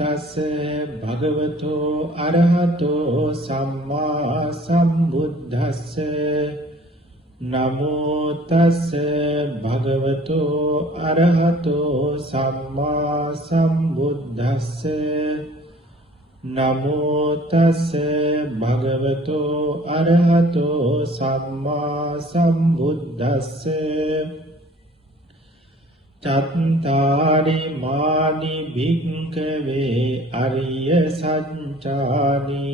තස්ස භගවතෝ අරහතෝ සම්මා සම්බුද්දස්ස නමෝ තස්ස භගවතෝ අරහතෝ සම්මා සම්බුද්දස්ස නමෝ තස්ස භගවතෝ අරහතෝ සම්මා සම්බුද්දස්ස චත්තාරි මානි භික්ඛවේ අරිය සත්‍යානි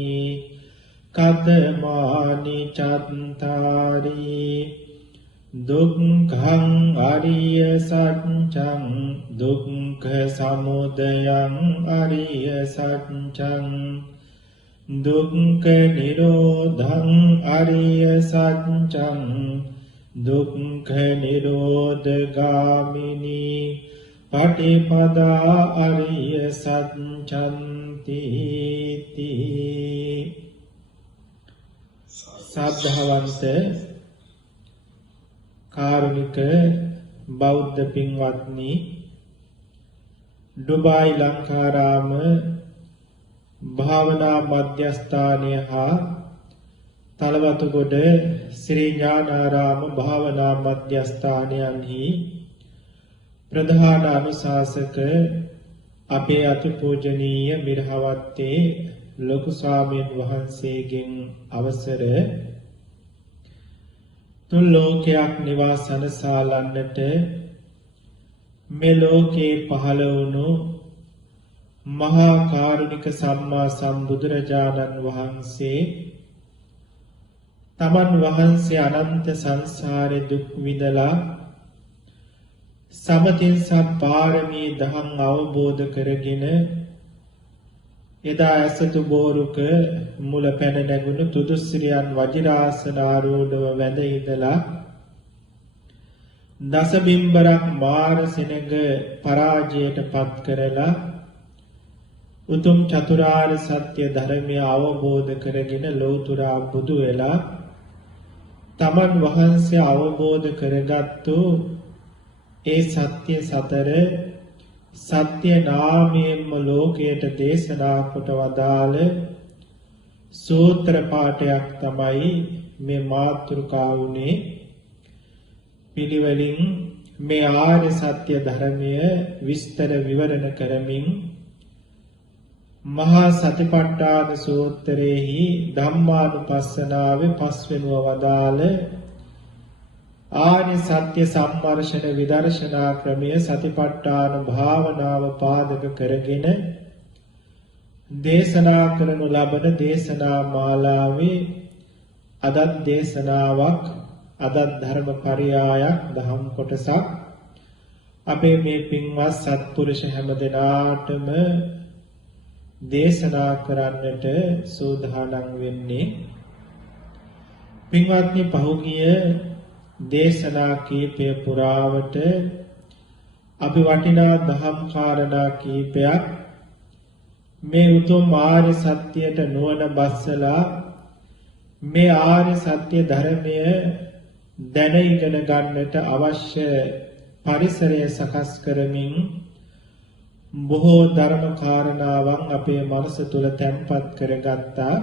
කතමානි චත්තාරි දුක්ඛං අරිය සත්‍යං දුක්ඛ සමුදයං අරිය සත්‍යං දුක්ඛ නිරෝධං අරිය සත්‍යං දුක්ඛ නිරෝධගාමිනී පටිපදා අරිය සත්‍යන්ති සද්ධාවන්ත කාරුණික බෞද්ධ පින්වත්නි, ඩුබායි ලංකාරාම භාවනා මධ්‍යස්ථානය හා තලවතුගොඩ ශ්‍රී ඥානාරාම භාවනා මධ්‍යස්ථානයන්හි ප්‍රධාන අනුශාසක අපේ අතිපූජනීය මිරහවත්තේ ලොකු ස්වාමීන් වහන්සේගෙන් අවසර තුන් ලෝකයක් නිවාසන සාලන්නට මේ ලෝකේ පහළ වුණු මහා කාරුණික සම්මා සම්බුදුරජාණන් වහන්සේ තමන් වහන්සේ අනන්ත සංසාරේ දුක් විඳලා සමතින් සප්පාරමී දහම් අවබෝධ කරගෙන එදා ඇසතු බෝරුක මුල පැන නැගුණු තුදුස්සිරියන් වජිරාසන ආරූඪව වැඳ ඉඳලා දස බිම්බරක් මාර සෙනඟ පරාජයට පත් කරලා උතුම් චතුරාර්ය සත්‍ය ධර්මය අවබෝධ කරගෙන ලෞතුරා බුදු වෙලා තමන් වහන්සේ අවබෝධ කරගත්තු ඒ සත්‍ය සතර සත්‍ය නාමයෙන්ම ලෝකයට දේශනා කොට වදාළ සූත්‍ර පාඨයක් තමයි මේ මාතෘකාවුනේ. පිළිවෙලින් මේ ආර්ය සත්‍ය ධර්මය විස්තර විවරණ කරමින් මහා සතිපට්ඨාන සූත්‍රයේහි ධම්මානුපස්සනාවේ පස්වෙනුව වදාළ ආනි සත්‍ය සම්මර්ෂණ විදර්ශනා ක්‍රමය සතිපට්ඨාන භාවනාව පාදක කරගෙන දේශනා කරනු ලබන දේශනා මාලාවේ අදත් දේශනාවක් අදත් ධර්ම පරියායක් දහම් කොටසක් අපේ මේ පින්වත් සත්පුරුෂ හැමදෙනාටම දේශනා කරන්නට සූදානම් වෙන්නේ. පින්වත්නි, පහුගිය දේශනා කීපය පුරාවට අපි වටිනා දහම් කාරණා කීපයක් මේ උතුම් ආර්ය සත්‍යයට නුවණ බස්සලා මේ ආර්ය සත්‍ය ධර්මය දැන ඉගෙන ගන්නට අවශ්‍ය පරිසරය සකස් කරමින් බොහෝ ධර්ම කාරණාවන් අපේ මනස තුල තැන්පත් කරගත්තා.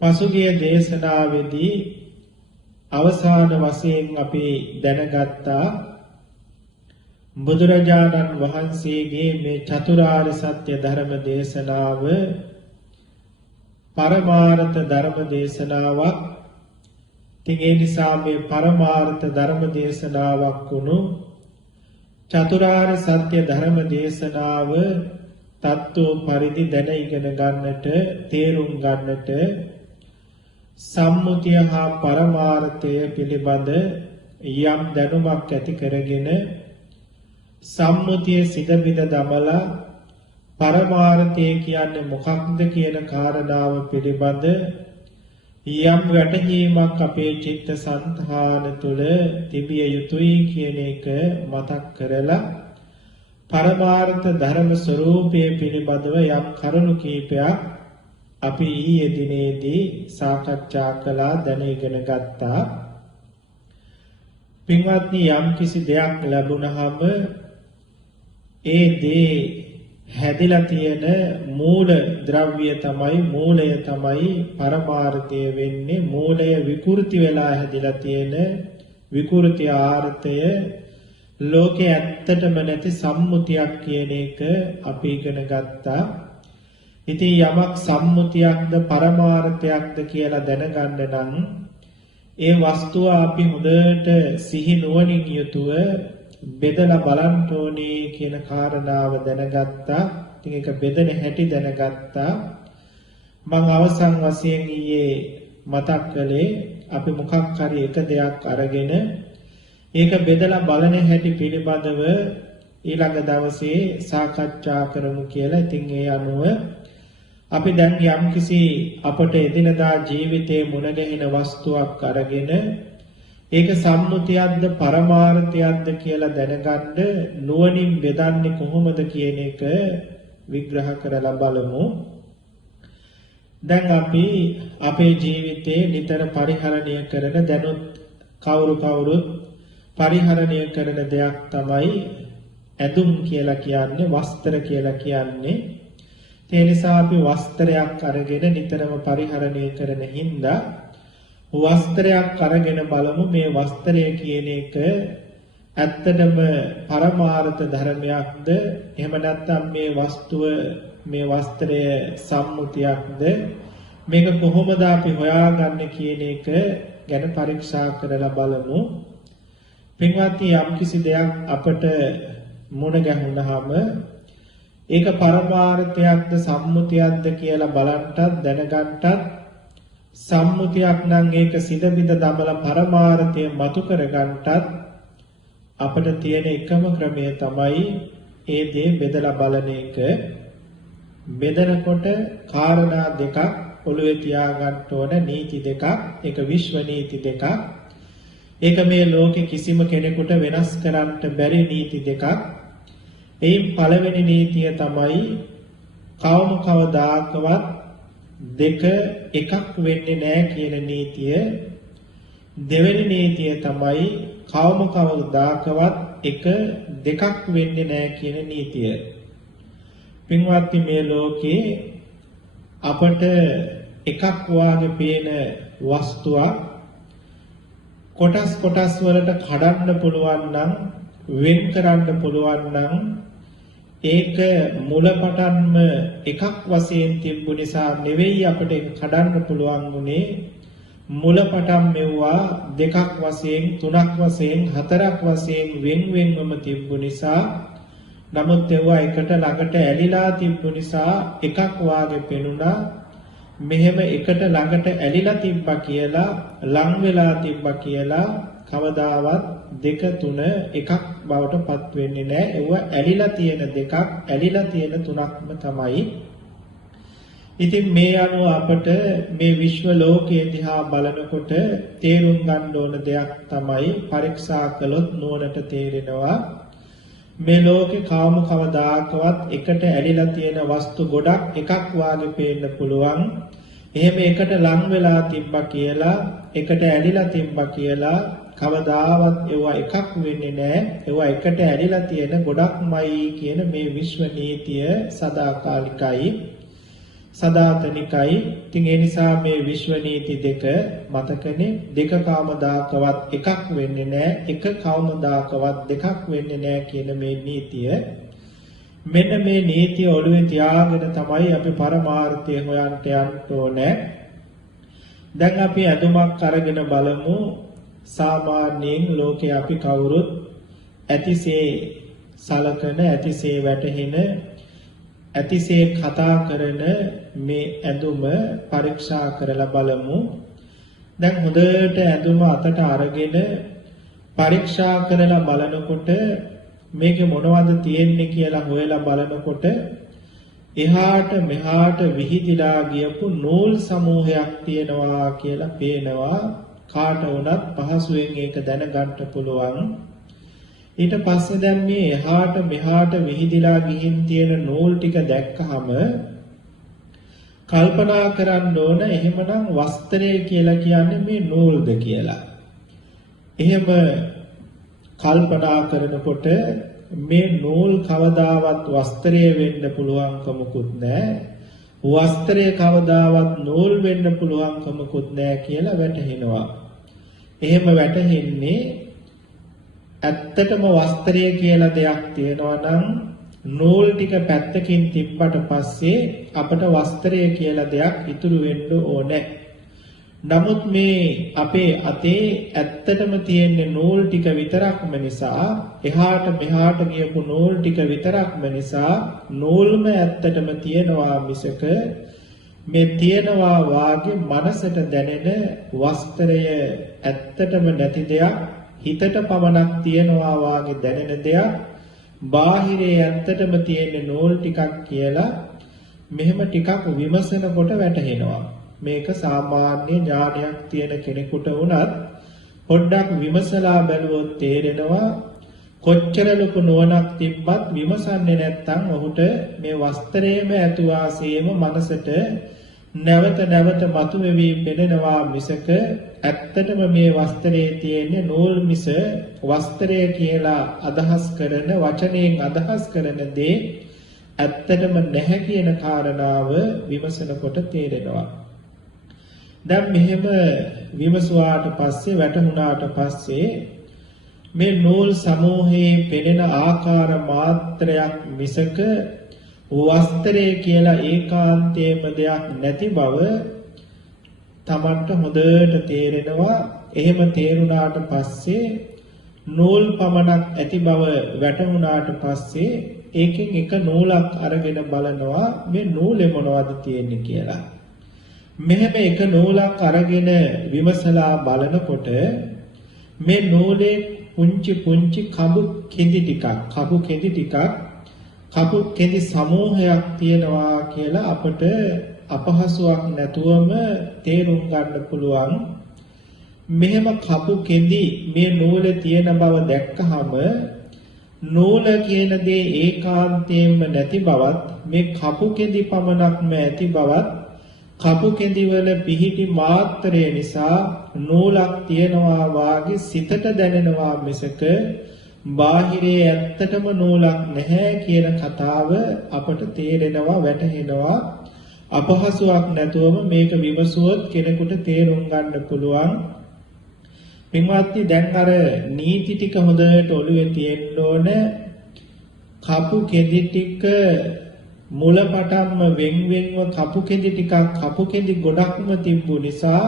පසුගිය දේශනාවේදී අවසාන වශයෙන් අපි දැනගත්තා බුදුරජාණන් වහන්සේගේ මේ චතුරාර්ය සත්‍ය ධර්ම දේශනාව පරමාර්ථ ධර්ම දේශනාවක්. ඉතින් ඒ නිසා මේ පරමාර්ථ ධර්ම දේශනාවක් වුණු චතුරාර්ය සත්‍ය ධර්ම දේශනාව තත්ත්ව පරිදි දැන ඉගෙන ගන්නට, තේරුම් ගන්නට සම්මුතිය හා පරමාර්ථය පිළිබඳ යම් දැනුමක් ඇති කරගෙන සම්මුතිය සිදමිද දමලා පරමාර්ථය කියන්නේ මොකක්ද කියන කාරණාව පිළිබඳ යම් වැටහීමක් අපේ චිත්ත සංධාන තුළ තිබිය යුතුයි කියන එක මතක් කරලා පරමාර්ථ ධර්ම ස්වરૂපයේ පිළිබඳව යම් කරුණු කීපයක් අපි ඊයේ දිනේදී සාකච්ඡා කළා, දැන ඉගෙන ගත්තා. පින්වත්නි, යම් කිසි දෙයක් ලැබුණාම ඒ දේ හැදිලා තියෙන මූල ද්‍රව්‍ය තමයි මූලය තමයි පරමාර්ථය වෙන්නේ. මූලය විකෘති වෙලා හැදිලා තියෙන විකෘති ආර්ථය ලෝකේ ඇත්තටම නැති සම්මුතියක් කියන එක අපි ඉගෙන ගත්තා. ඉතින් යමක් සම්මුතියක්ද පරමාර්ථයක්ද කියලා දැනගන්න නම් ඒ වස්තුව අපි හොඳට සිහි නුවණින් යුතුව බෙදලා බලන්න ඕනේ කියන කාරණාව දැනගත්තා. ඉතින් ඒක බෙදෙන හැටි දැනගත්තා. මම අවසන් වශයෙන් ඊයේ මතක් කළේ අපි මොකක් හරි එක දෙයක් අරගෙන ඒක බෙදලා බලන හැටි පිළිබඳව ඊළඟ දවසේ සාකච්ඡා කරමු කියලා. ඉතින් ඒ අනුව අපි දැන් යම්කිසි අපට එදිනදා ජීවිතයේ මුණ ගැහෙන වස්තුවක් අරගෙන ඒක සම්මුතියක්ද පරමාර්ථයක්ද කියලා දැනගන්න නුවණින් බෙදන්නේ කොහොමද කියන එක විග්‍රහ කරලා බලමු. දැන් අපි අපේ ජීවිතේ නිතර පරිහරණය කරන දැනුත් කවුරුත් පරිහරණය කරන දෙයක් තමයි ඇඳුම් කියලා කියන්නේ, වස්ත්‍ර කියලා කියන්නේ. ඒ නිසා අපි වස්ත්‍රයක් අරගෙන නිතරම පරිහරණය කරන හින්දා වස්ත්‍රයක් අරගෙන බලමු මේ වස්ත්‍රය කියන එක ඇත්තටම පරමාර්ථ ධර්මයක්ද එහෙම නැත්නම් මේ වස්තුව මේ වස්ත්‍රය සම්මුතියක්ද මේක කොහොමද අපි හොයාගන්නේ කියන එක ගැන පරීක්ෂා කරලා බලමු. පින්වත්නි යම්කිසි දෙයක් අපට මුණ ගැහුනහම ඒක පරමාර්ථයක්ද සම්මුතියක්ද කියලා බලන්නත් දැනගන්නත් සම්මුතියක් නම් ඒක සිඳබිඳ දමලා පරමාර්ථය මතු කරගන්නත් අපිට තියෙන එකම ක්‍රමය තමයි ඒ දේ බෙදලා බලන එක. බෙදනකොට කාරණා දෙකක් ඔළුවේ තියාගන්න ඕන, නීති දෙකක්. ඒක විශ්ව නීති දෙකක්. ඒක මේ ලෝකේ කිසිම කෙනෙකුට වෙනස් කරන්න බැරි නීති දෙකක්. එයින් පළවෙනි නීතිය තමයි කවදාකවත් දෙක එකක් වෙන්නේ නැහැ කියන නීතිය. දෙවෙනි නීතිය තමයි කවදාකවත් එක දෙකක් වෙන්නේ නැහැ කියන නීතිය. පින්වත්නි මේ ලෝකේ අපට එකක් වාගේ පේන වස්තුවක් කොටස් වලට කඩන්න පුළුවන් නම් වෙන් කරන්න පුළුවන් නම් ඒක මුලපටන්ම එකක් වශයෙන් තිබු නිසා නෙවෙයි අපිට ඒක කඩන්න පුළුවන් උනේ. මුලපටන් මෙවුවා දෙකක් වශයෙන්, තුනක් වශයෙන්, හතරක් වශයෙන් වෙන්වෙන්වම තිබු නිසා. නමුත් ඒවා එකට ළඟට ඇලිලා තිබු නිසා එකක් වාගේ පෙනුණා. මෙහෙම එකට ළඟට ඇලිලා තිබ්බා කියලා, ලං වෙලා තිබ්බා කියලා කවදාවත් දෙක තුන එකක් බවට පත් වෙන්නේ නැහැ. ඒව ඇලිලා තියෙන දෙකක්, ඇලිලා තියෙන තුනක්ම තමයි. ඉතින් මේ අනුව අපට මේ විශ්ව ලෝකයේ දිහා බලනකොට තේරුම් ගන්න ඕන දෙයක් තමයි පරීක්ෂා කළොත් නුවණට තේරෙනවා මේ ලෝකේ කවදාකවත් එකට ඇලිලා තියෙන වස්තු ගොඩක් එකක් වාගේ පේන්න පුළුවන්. එහෙම එකට ලං වෙලා තිබ්බා කියලා, එකට ඇලිලා තිබ්බා කියලා කවදාවත් ඒවා එකක් වෙන්නේ නැහැ. ඒවා එකට ඇලිලා තියෙන ගොඩක්මයි කියන මේ විශ්ව නීතිය සදාකාලිකයි, සදාතනිකයි. ඉතින් ඒ නිසා මේ විශ්ව නීති දෙක මතකනේ. දෙක කවදාකවත් එකක් වෙන්නේ නැහැ, එක කවදාකවත් දෙකක් වෙන්නේ නැහැ කියන මේ නීතිය. මෙන්න මේ නීතිය ඔළුවේ තියාගෙන තමයි අපි පරමාර්ථය හොයන්න යන්න ඕනේ. දැන් අපි අඳුමක් අරගෙන බලමු. සාමාන්‍යයෙන් ලෝකේ අපි කවුරුත් ඇතිසේ සලකන, ඇතිසේ වැටහෙන, ඇතිසේ කතා කරන මේ ඇඳුම පරීක්ෂා කරලා බලමු. දැන් හොඳට ඇඳුම අතට අරගෙන පරීක්ෂා කරලා බලනකොට මේකේ මොනවද තියෙන්නේ කියලා හොයලා බලනකොට එහාට මෙහාට විහිදිලා ගියපු නූල් සමූහයක් තියෙනවා කියලා පේනවා. කාට වුණත් පහසුවෙන් ඒක දැනගන්න පුළුවන්. ඊට පස්සේ දැන් මේ එහාට මෙහාට විහිදිලා ගිහින් තියෙන නූල් ටික දැක්කහම කල්පනා කරන්න ඕන එහෙමනම් වස්ත්‍රය කියලා කියන්නේ මේ නූල්ද කියලා. එහෙම කල්පනා කරනකොට මේ නූල් කවදාවත් වස්ත්‍රය වෙන්න පුළුවන්කමකුත් නැහැ. වස්ත්‍රය කවදාවත් නූල් වෙන්න පුළුවන්කමකුත් නැහැ කියලා වැටහෙනවා. එහෙම වැටහෙන්නේ ඇත්තටම වස්ත්‍රය කියලා දෙයක් තියෙනවා නම් නූල් ටික පැත්තකින් තිබ්බට පස්සේ අපට වස්ත්‍රය කියලා දෙයක් ඉතුරු වෙන්න ඕනේ. නමුත් මේ අපේ අතේ ඇත්තටම තියෙන නූල් ටික විතරක්ම නිසා එහාට මෙහාට ගියපු නූල් ටික විතරක්ම නිසා නූල්ම ඇත්තටම තියෙනවා මිසක මේ තියෙනවා වාගේ මනසට දැනෙන වස්ත්‍රය ඇත්තටම නැති දෙයක්, හිතට පමණක් තියෙනවා වාගේ දැනෙන දෙයක්, බාහිරේ ඇත්තටම තියෙන නූල් ටිකක් කියලා මෙහෙම ටිකක් විමසනකොට වැටහෙනවා. මේක සාමාන්‍ය ඥානයක් තියෙන කෙනෙකුට වුණත් පොඩ්ඩක් විමසලා බැලුවොත් තේරෙනවා කොච්චර ලොකු නුවණක් තිබ්බත් විමසන්නේ නැත්නම් ඔහුට මේ වස්ත්‍රයේම ඇතුවාසීම මනසට නැවත නැවත මතුවෙවි පෙනෙනවා මිසක ඇත්තටම මේ වස්ත්‍රයේ තියෙන නූල් මිස වස්ත්‍රය කියලා අදහස් කරන වචනයෙන් අදහස් කරන දේ ඇත්තටම නැහැ කියන කාරණාව විමසනකොට තේරෙනවා. දැන් මෙහෙම විමසුවාට පස්සේ වැටහුණාට පස්සේ මේ නූල් සමූහයේ පෙනෙන ආකාර මාත්‍රයක් මිසක වස්ත්‍රය කියලා ඒකාන්තයෙන්ම දෙයක් නැති බව තමන්ට හොඳට තේරෙනවා. එහෙම තේරුණාට පස්සේ නූල් පමණක් ඇති බව වැටහුණාට පස්සේ ඒකෙන් එක නූලක් අරගෙන බලනවා මේ නූලේ මොනවද තියෙන්නේ කියලා. මෙහෙම එක නූලක් අරගෙන විමසලා බලනකොට මේ නූලේ පුංචි පුංචි කඹු කෙඳි සමූහයක් තියෙනවා කියලා අපට අපහසුයක් නැතුවම තේරුම් ගන්න පුළුවන්. මෙහෙම කපු කෙඳි මේ නූලේ තියෙන බව දැක්කහම නූල කියන දේ ඒකාන්තයෙන්ම නැති බවත් මේ කපු කෙඳි පමණක්ම ඇති බවත් කපු කෙඳි වල පිහිටි මාත්‍රය නිසා නූලක් තියෙනවා වාගේ සිතට දැනෙනවා මිසක බාහිරේ ඇත්තටම නූලක් නැහැ කියන කතාව අපට තේරෙනවා වැටහෙනවා. අපහසුයක් නැතුවම මේක විමසුවොත් කෙනෙකුට තේරුම් ගන්න පුළුවන්. පින්වත්නි දැන් අර නීති ටික හොඳට ඔළුවේ තියෙන්න ඕන. කපු කෙඳි ටික මුලපටන්ම වෙන්වෙන්ව කපු කෙඳි ටිකක් කපු කෙඳි ගොඩක්ම තිබ්බු නිසා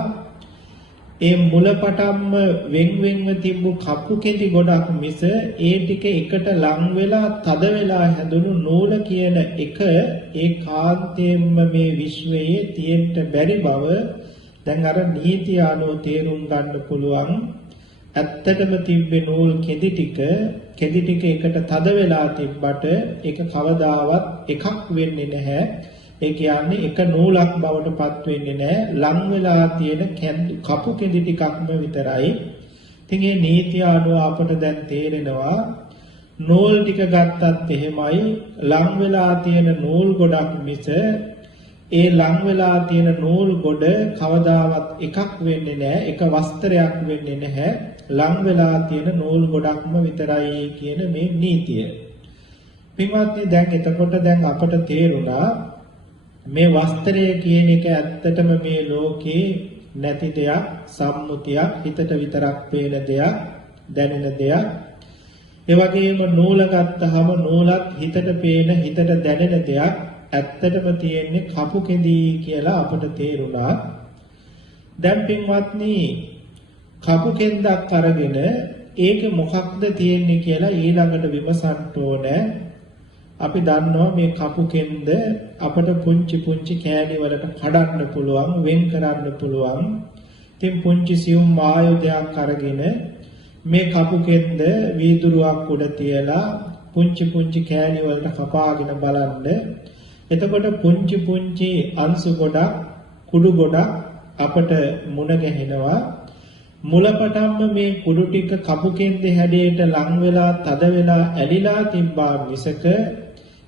ඒ මුලපටන්ම වෙන්වෙන්ව තිබ්බු කපු කෙඳි ගොඩක් මිස ඒ ටික එකට ලං වෙලා තද වෙලා හැදුණු නූල කියන එක ඒ කාන්තේම්ම මේ විශ්වයේ තියෙන්න බැරි බව දැන් අර නීතිය අනුව තේරුම් ගන්න පුළුවන්. ඇත්තටම තිබ්බේ නූල් කෙඳි ටික එකට තද වෙලා තිබ්බට ඒක කවදාවත් එකක් වෙන්නේ නැහැ. ඒ කියන්නේ එක නූලක් බවට පත් වෙන්නේ නැහැ. ලං වෙලා තියෙන කපු කෙඳි ටිකක්ම විතරයි. ඉතින් මේ නීතිය අනුව අපට දැන් තේරෙනවා නූල් ටික ගත්තත් එහෙමයි ලං වෙලා තියෙන නූල් ගොඩක් මිස ඒ ලං වෙලා තියෙන නූල් ගොඩ කවදාවත් එකක් වෙන්නේ නැහැ. එක වස්ත්‍රයක් වෙන්නේ නැහැ. ලං වෙලා තියෙන නූල් ගොඩක්ම විතරයි කියන මේ නීතිය. පින්වත්නි දැන් එතකොට දැන් අපට තේරුණා මේ වස්ත්‍රය කියන එක ඇත්තටම මේ ලෝකේ නැති දෙයක්, සම්මුතියක්, හිතට විතරක් පේන දෙයක්, දැනෙන දෙයක්. ඒ වගේම නූල ගත්තහම නූලත් හිතට පේන, හිතට දැනෙන දෙයක්. ඇත්තටම තියෙන්නේ කපු කෙඳි කියලා අපට තේරුණා. දැන් පින්වත්නි කපු කෙන්දක් අරගෙන ඒක මොකක්ද තියෙන්නේ කියලා ඊළඟට විමසන්න ඕනේ. අපි දන්නවා මේ කපු කෙන්ද අපට පුංචි පුංචි කෑලි වලට කඩන්න පුළුවන්, වෙන් කරන්න පුළුවන්. ඉතින් පුංචි සියුම් ආයුධයක් අරගෙන මේ කපු කෙන්ද වීදුරුවක් උඩ තියලා පුංචි පුංචි කෑලි වලට කපාගෙන බලන්න. එතකොට පුංචි පුංචි අංශු ගොඩක්, කුඩු ගොඩක් අපට මුණ ගැහෙනවා. මුලපටන්ම මේ කුඩු ටික කපු කෙන්දේ හැඩයට ලං වෙලා, තද වෙලා, ඇලිලා තිබ්බා මිසක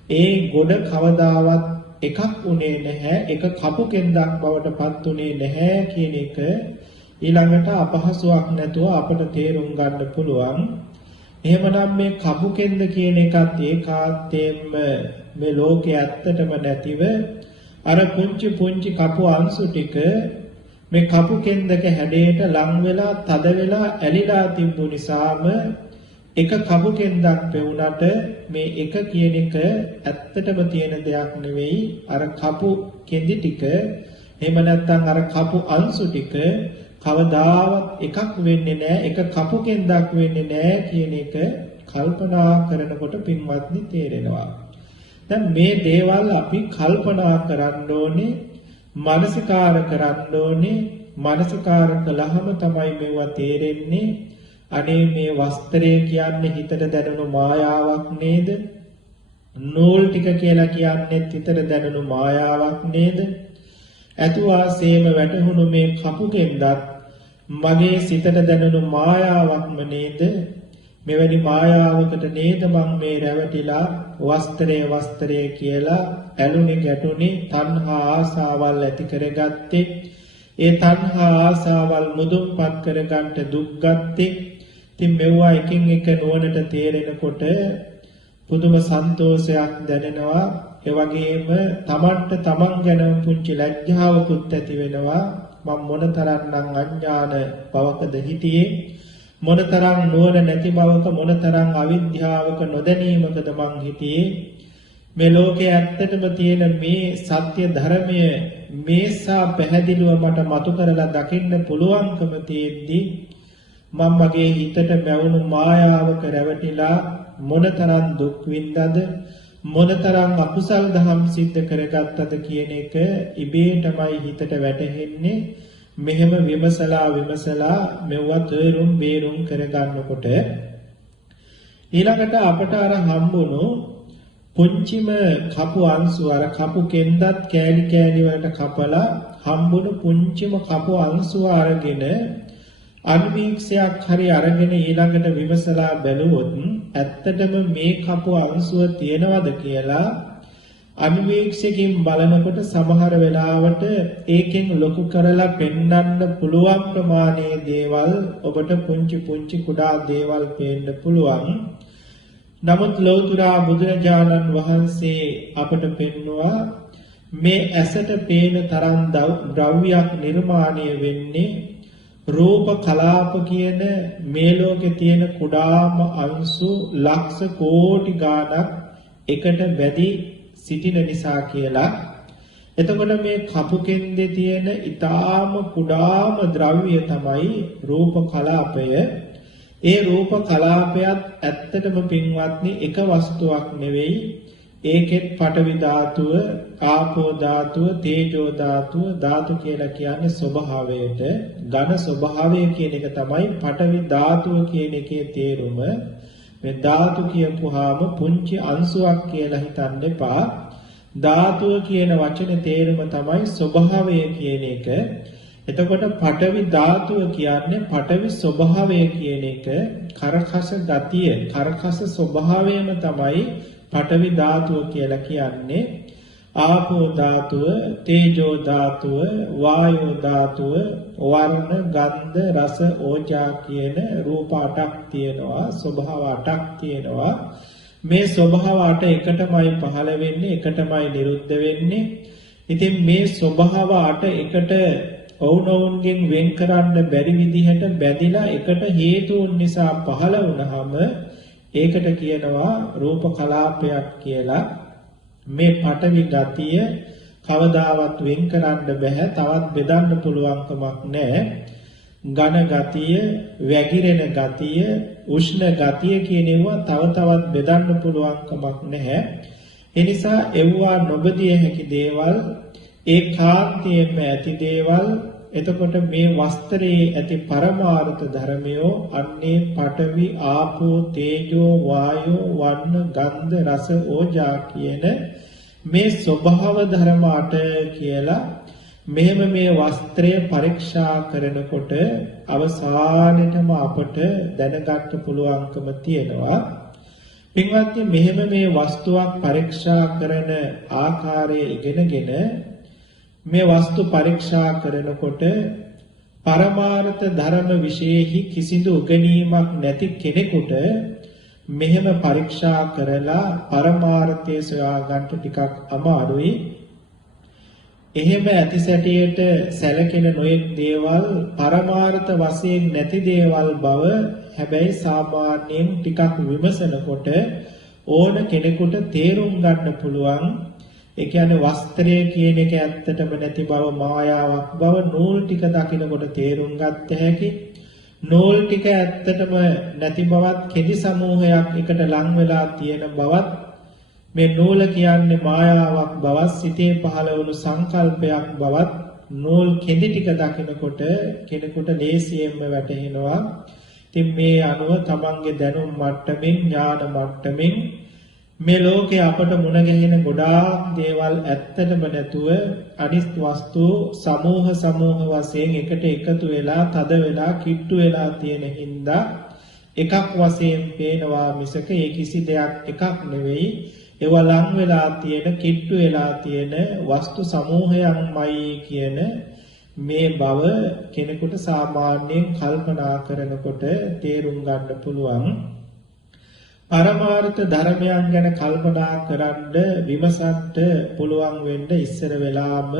ඒ ගොඩ කවදාවත් එකක් උනේ නැහැ. එක කපු කෙන්දක් බවට පත් උනේ නැහැ කියන එක ඊළඟට අපහසුයක් නැතුව අපට තේරුම් ගන්න පුළුවන්. එහෙමනම් මේ කපු කෙන්ද කියන එකත් ඒකාන්තයෙන්ම මේ ලෝකයේ ඇත්තටම නැතිව අර පුංචි පුංචි කපු අංශු ටික මේ කපු කෙන්දක හැඩයට ලං වෙලා තද වෙලා ඇලිලා තිබු නිසාම එක කපු කෙන්දක් පෙවුනට මේ එක කියන එක ඇත්තටම තියෙන දෙයක් නෙවෙයි. අර කපු කෙඳි ටික එහෙම නැත්නම් අර කපු අංශු ටික කවදාවත් එකක් වෙන්නේ නැහැ. එක කපු කෙන්දක් වෙන්නේ නැහැ කියන එක කල්පනා කරනකොට පින්වත්නි තේරෙනවා. දැන් මේ දේවල් අපි කල්පනා කරන්න ඕනේ, මානසිකාර කරන්න ඕනේ. මානසිකාර කළාම තමයි මේවා තේරෙන්නේ. අනේ මේ වස්ත්‍රය කියන්නේ හිතට දැනුණු මායාවක් නේද? නූල් ටික කියලා කියන්නේ හිතට දැනුණු මායාවක් නේද? අතුවාසේම වැටහුණු මේ කපු කෙන්දත් මගේ සිතට දැනුණු මායාවක්ම නේද? මෙවැනි මායාවකට නේද මම මේ රැවටිලා වස්ත්‍රය කියලා ඇලුනේ ගැටුනේ තණ්හා ආසාවල් ඇති කරගත්තේ. ඒ තණ්හා ආසාවල් මුදුන්පත් කරගන්න දුක් ගත්තේ. ඉතින් මෙවුවා එකින් එක නුවණට තේරෙනකොට පුදුම සන්තෝෂයක් දැනෙනවා. ඒ වගේම තමන් ගැන පුංචි ලැජ්ජාවකුත් ඇති වෙනවා. මම මොනතරම්නම් අඥාන බවකද හිටියේ, මොනතරම් නුවණ නැති බවක, මොනතරම් අවිද්‍යාවක නොදැනීමකද මං හිටියේ. මේ ලෝකයේ ඇත්තටම තියෙන මේ සත්‍ය ධර්මය මේසා පැහැදිලිව මට මතු කරලා දකින්න පුළුවන්කම තියෙද්දි මම මගේ හිතට මැවුණු මායාවක රැවටිලා මොනතරම් දුක් විඳද, මොනතරම් අකුසල් දහම් සිද්ධ කරගත්තද කියන එක ඉබේටමයි හිතට වැටහෙන්නේ. මෙහෙම විමසලා මෙවුවා තේරුම් බේරුම් කරගන්නකොට ඊළඟට අපට අර හම්බුණු පුංචිම කපු අංශු, අර කපු කෙන්දත් කෑලි වලට කපලා හම්බුණු පුංචිම කපු අංශුව අරගෙන අන්වීක්ෂයක් හරි අරගෙන ඊළඟට විමසලා බැලුවොත් ඇත්තටම මේ කපු අංශුව තියනවද කියලා අන්වීක්ෂකින් බලනකොට සමහර වෙලාවට ඒකෙන් ලොකු කරලා පෙන්වන්න පුළුවන් ප්‍රමාණයේ දේවල් ඔබට පුංචි කුඩා දේවල් පේන්න පුළුවන්. නමුත් ලෞතුරා බුදුරජාණන් වහන්සේ අපට පෙන්වුවා මේ ඇසට පේන තරම් ද්‍රව්‍යයක් නිර්මාණය වෙන්නේ රූප කලාප කියන මේ ලෝකේ තියෙන කුඩාම අංශු ලක්ෂ කෝටි ගාණක් එකට බැදී සිටින නිසා කියලා. එතකොට මේ කපු කෙන්දේ තියෙන ඊටාම කුඩාම ද්‍රව්‍ය තමයි රූප කලාපය. ඒ රූප කලාපයත් ඇත්තටම පින්වත්නි එක වස්තුවක් නෙවෙයි. ඒකෙත් පඨවි ධාතුව, ආපෝ ධාතුව, තේජෝ ධාතුව, ධාතු කියලා කියන්නේ ස්වභාවයට, ඝන ස්වභාවය කියන එක තමයි පඨවි ධාතුව කියන එකේ තේරුම. මේ ධාතු කියපුවාම පුංචි අංශුවක් කියලා හිතන්න එපා. ධාතුව කියන වචනේ තේරුම තමයි ස්වභාවය කියන එක. එතකොට පඨවි ධාතුව කියන්නේ පඨවි ස්වභාවය කියන එක, කරකස ගතිය, කරකස ස්වභාවයම තමයි පඨවි ධාතුව කියලා කියන්නේ. ආපෝ ධාතුව, තේජෝ ධාතුව, වායෝ ධාතුව, වර්ණ, ගන්ධ, රස, ඕජා කියන රූප 8ක් තියෙනවා, ස්වභාව 8ක් තියෙනවා. මේ ස්වභාව 8 එකටමයි පහළ වෙන්නේ, එකටමයි නිරුද්ධ වෙන්නේ. ඉතින් මේ ස්වභාව 8 එකට ඔවුනොවුන්ගෙන් වෙන් කරන්න බැරි විදිහට බැඳිලා එකට හේතුන් නිසා පහළ වුණාම ඒකට කියනවා රූප කලාපයක් කියලා. මේ පඨවි ගතිය කවදාවත් වෙන් කරන්න බෑ, තවත් බෙදන්න පුළුවන්කමක් නැහැ. ඝන ගතිය, වැగిරෙන ගතිය, උෂ්ණ ගතිය කියන ඒවා තවත් බෙදන්න පුළුවන්කමක් නැහැ. ඒ නිසා ඒවා නොබදිය හැකි දේවල්, ඒකාන්තයෙන්ම ඇති දේවල්. එතකොට මේ වස්ත්‍රයේ ඇති පරමාර්ථ ධර්මයෝ අන්නේ පඨවි, ආපෝ, තේජෝ, වායෝ, වර්ණ, ගන්ධ, රස, ඕජා කියන මේ ස්වභාව ධර්ම 8 කියලා. මෙහෙම මේ වස්ත්‍රය පරීක්ෂා කරනකොට අවසානෙටම අපට දැනගන්න පුළුවන්කම තියෙනවා. පින්වත්නි, මෙහෙම මේ වස්තුවක් පරීක්ෂා කරන ආකාරය ඉගෙනගෙන මේ වස්තු පරීක්ෂා කරනකොට පරමාර්ථ ධර්ම විශේෂෙහි කිසිදු උගණීමක් නැති කෙනෙකුට මෙහෙම පරීක්ෂා කරලා පරමාර්ථය සොයා ගන්න ටිකක් අමාරුයි. එහෙම ඇති සැටියට සැලකෙන නොයෙක් දේවල් පරමාර්ථ වශයෙන් නැති දේවල් බව හැබැයි සාමාන්‍යයෙන් ටිකක් විමසනකොට ඕන කෙනෙකුට තේරුම් ගන්න පුළුවන්. ඒ කියන්නේ වස්ත්‍රය කියන එක ඇත්තටම නැති බව මායාවක් බව නූල් ටික දකිනකොට තේරුම් ගන්න හැකි. නූල් ටික ඇත්තටම නැති බවත් කෙදි සමූහයක් එකට ලං වෙලා තියෙන බවත් මේ නූල කියන්නේ මායාවක් බවත් සිතේ පහළ වුණු සංකල්පයක් බවත් නූල් කෙදි ටික දකිනකොට කෙනෙකුට ලේසියෙන්ම වැටහෙනවා. ඉතින් මේ අනුව තමන්ගේ දැනුම් මට්ටමින් ඥාන මට්ටමින් මේ ලෝකේ අපට මුණ ගැහෙන ගොඩාක් දේවල් ඇත්තටම නැතුව අනිත් වස්තු සමූහ වශයෙන් එකට එකතු වෙලා තද වෙලා කිට්ටු වෙලා තියෙන හින්දා එකක් වශයෙන් පේනවා මිසක ඒ කිසි දෙයක් එකක් නෙවෙයි. ඒවා ලං වෙලා තියෙන කිට්ටු වෙලා තියෙන වස්තු සමූහයන්මයි කියන මේ බව කෙනෙකුට සාමාන්‍යයෙන් කල්පනා කරනකොට තේරුම් ගන්න පුළුවන්. පරමාර්ථ ධර්මයන් ගැන කල්පනා කරන්න විමසන්න පුළුවන් වෙන්න ඉස්සර වෙලාම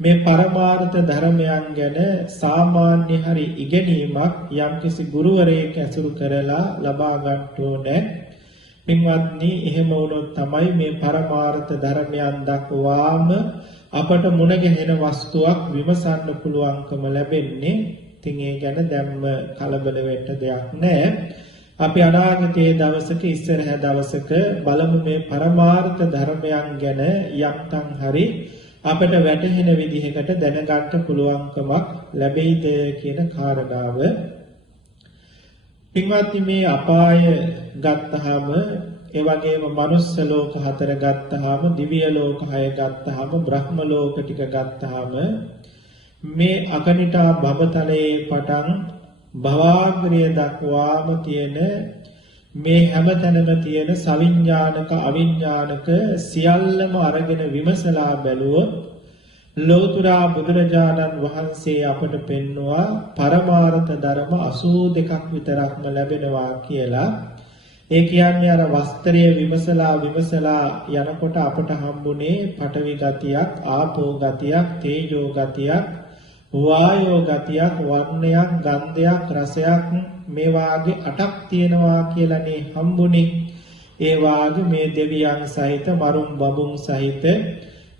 මේ පරමාර්ථ ධර්මයන් ගැන සාමාන්‍ය හරි ඉගෙනීමක් යම්කිසි ගුරුවරයෙක් ඇසුරු කරලා ලබා ගන්න ඕනේ. පින්වත්නි, එහෙම වුණොත් තමයි මේ පරමාර්ථ ධර්මයන් දක්වාම අපට මුණ ගැහෙන වස්තුවක් විමසන්න පුළුවන්කම ලැබෙන්නේ. ඉතින් ඒ ගැන දැම්ම කලබල වෙන්න දෙයක් නැහැ. අපි අනාගතයේ දවසක ඉස්සරහ දවසක බලමු මේ පරමාර්ථ ධර්මයන් ගැන යම්තම් හරි අපට වැටහෙන විදිහකට දැනගන්න පුළුවන්කමක් ලැබෙයිද කියන කාරණාව. පින්වත්නි, මේ අපාය ගත්තාම ඒ වගේම මනුස්ස ලෝක 4 ගත්තාම දිව්‍ය ලෝක 6 ගත්තාම බ්‍රහ්ම ලෝක ටික ගත්තාම මේ අකනිටා භවතලයේ පටන් භවාග්‍රය දක්වාම තියෙන මේ හැමතැනම තියෙන සවිඥානික අවිඥානික සියල්ලම අරගෙන විමසලා බැලුවොත් ලෝතුරා බුදුරජාණන් වහන්සේ අපට පෙන්වුවා පරමාර්ථ ධර්ම 82ක් විතරක්ම ලැබෙනවා කියලා. ඒ කියන්නේ අර වස්ත්‍රය විමසලා යනකොට අපට හම්බුනේ පඨවි ගතියක්, ආපෝ ගතියක්, තේජෝ ගතියක්, වායෝ ගතියක්, වර්ණයක්, ගන්ධයක්, රසයක් මේ වාගේ 8ක් තියෙනවා කියලානේ හම්බුනේ. ඒ වාගේ මේ දෙවියන් සහිත මරුන් බඹුන් සහිත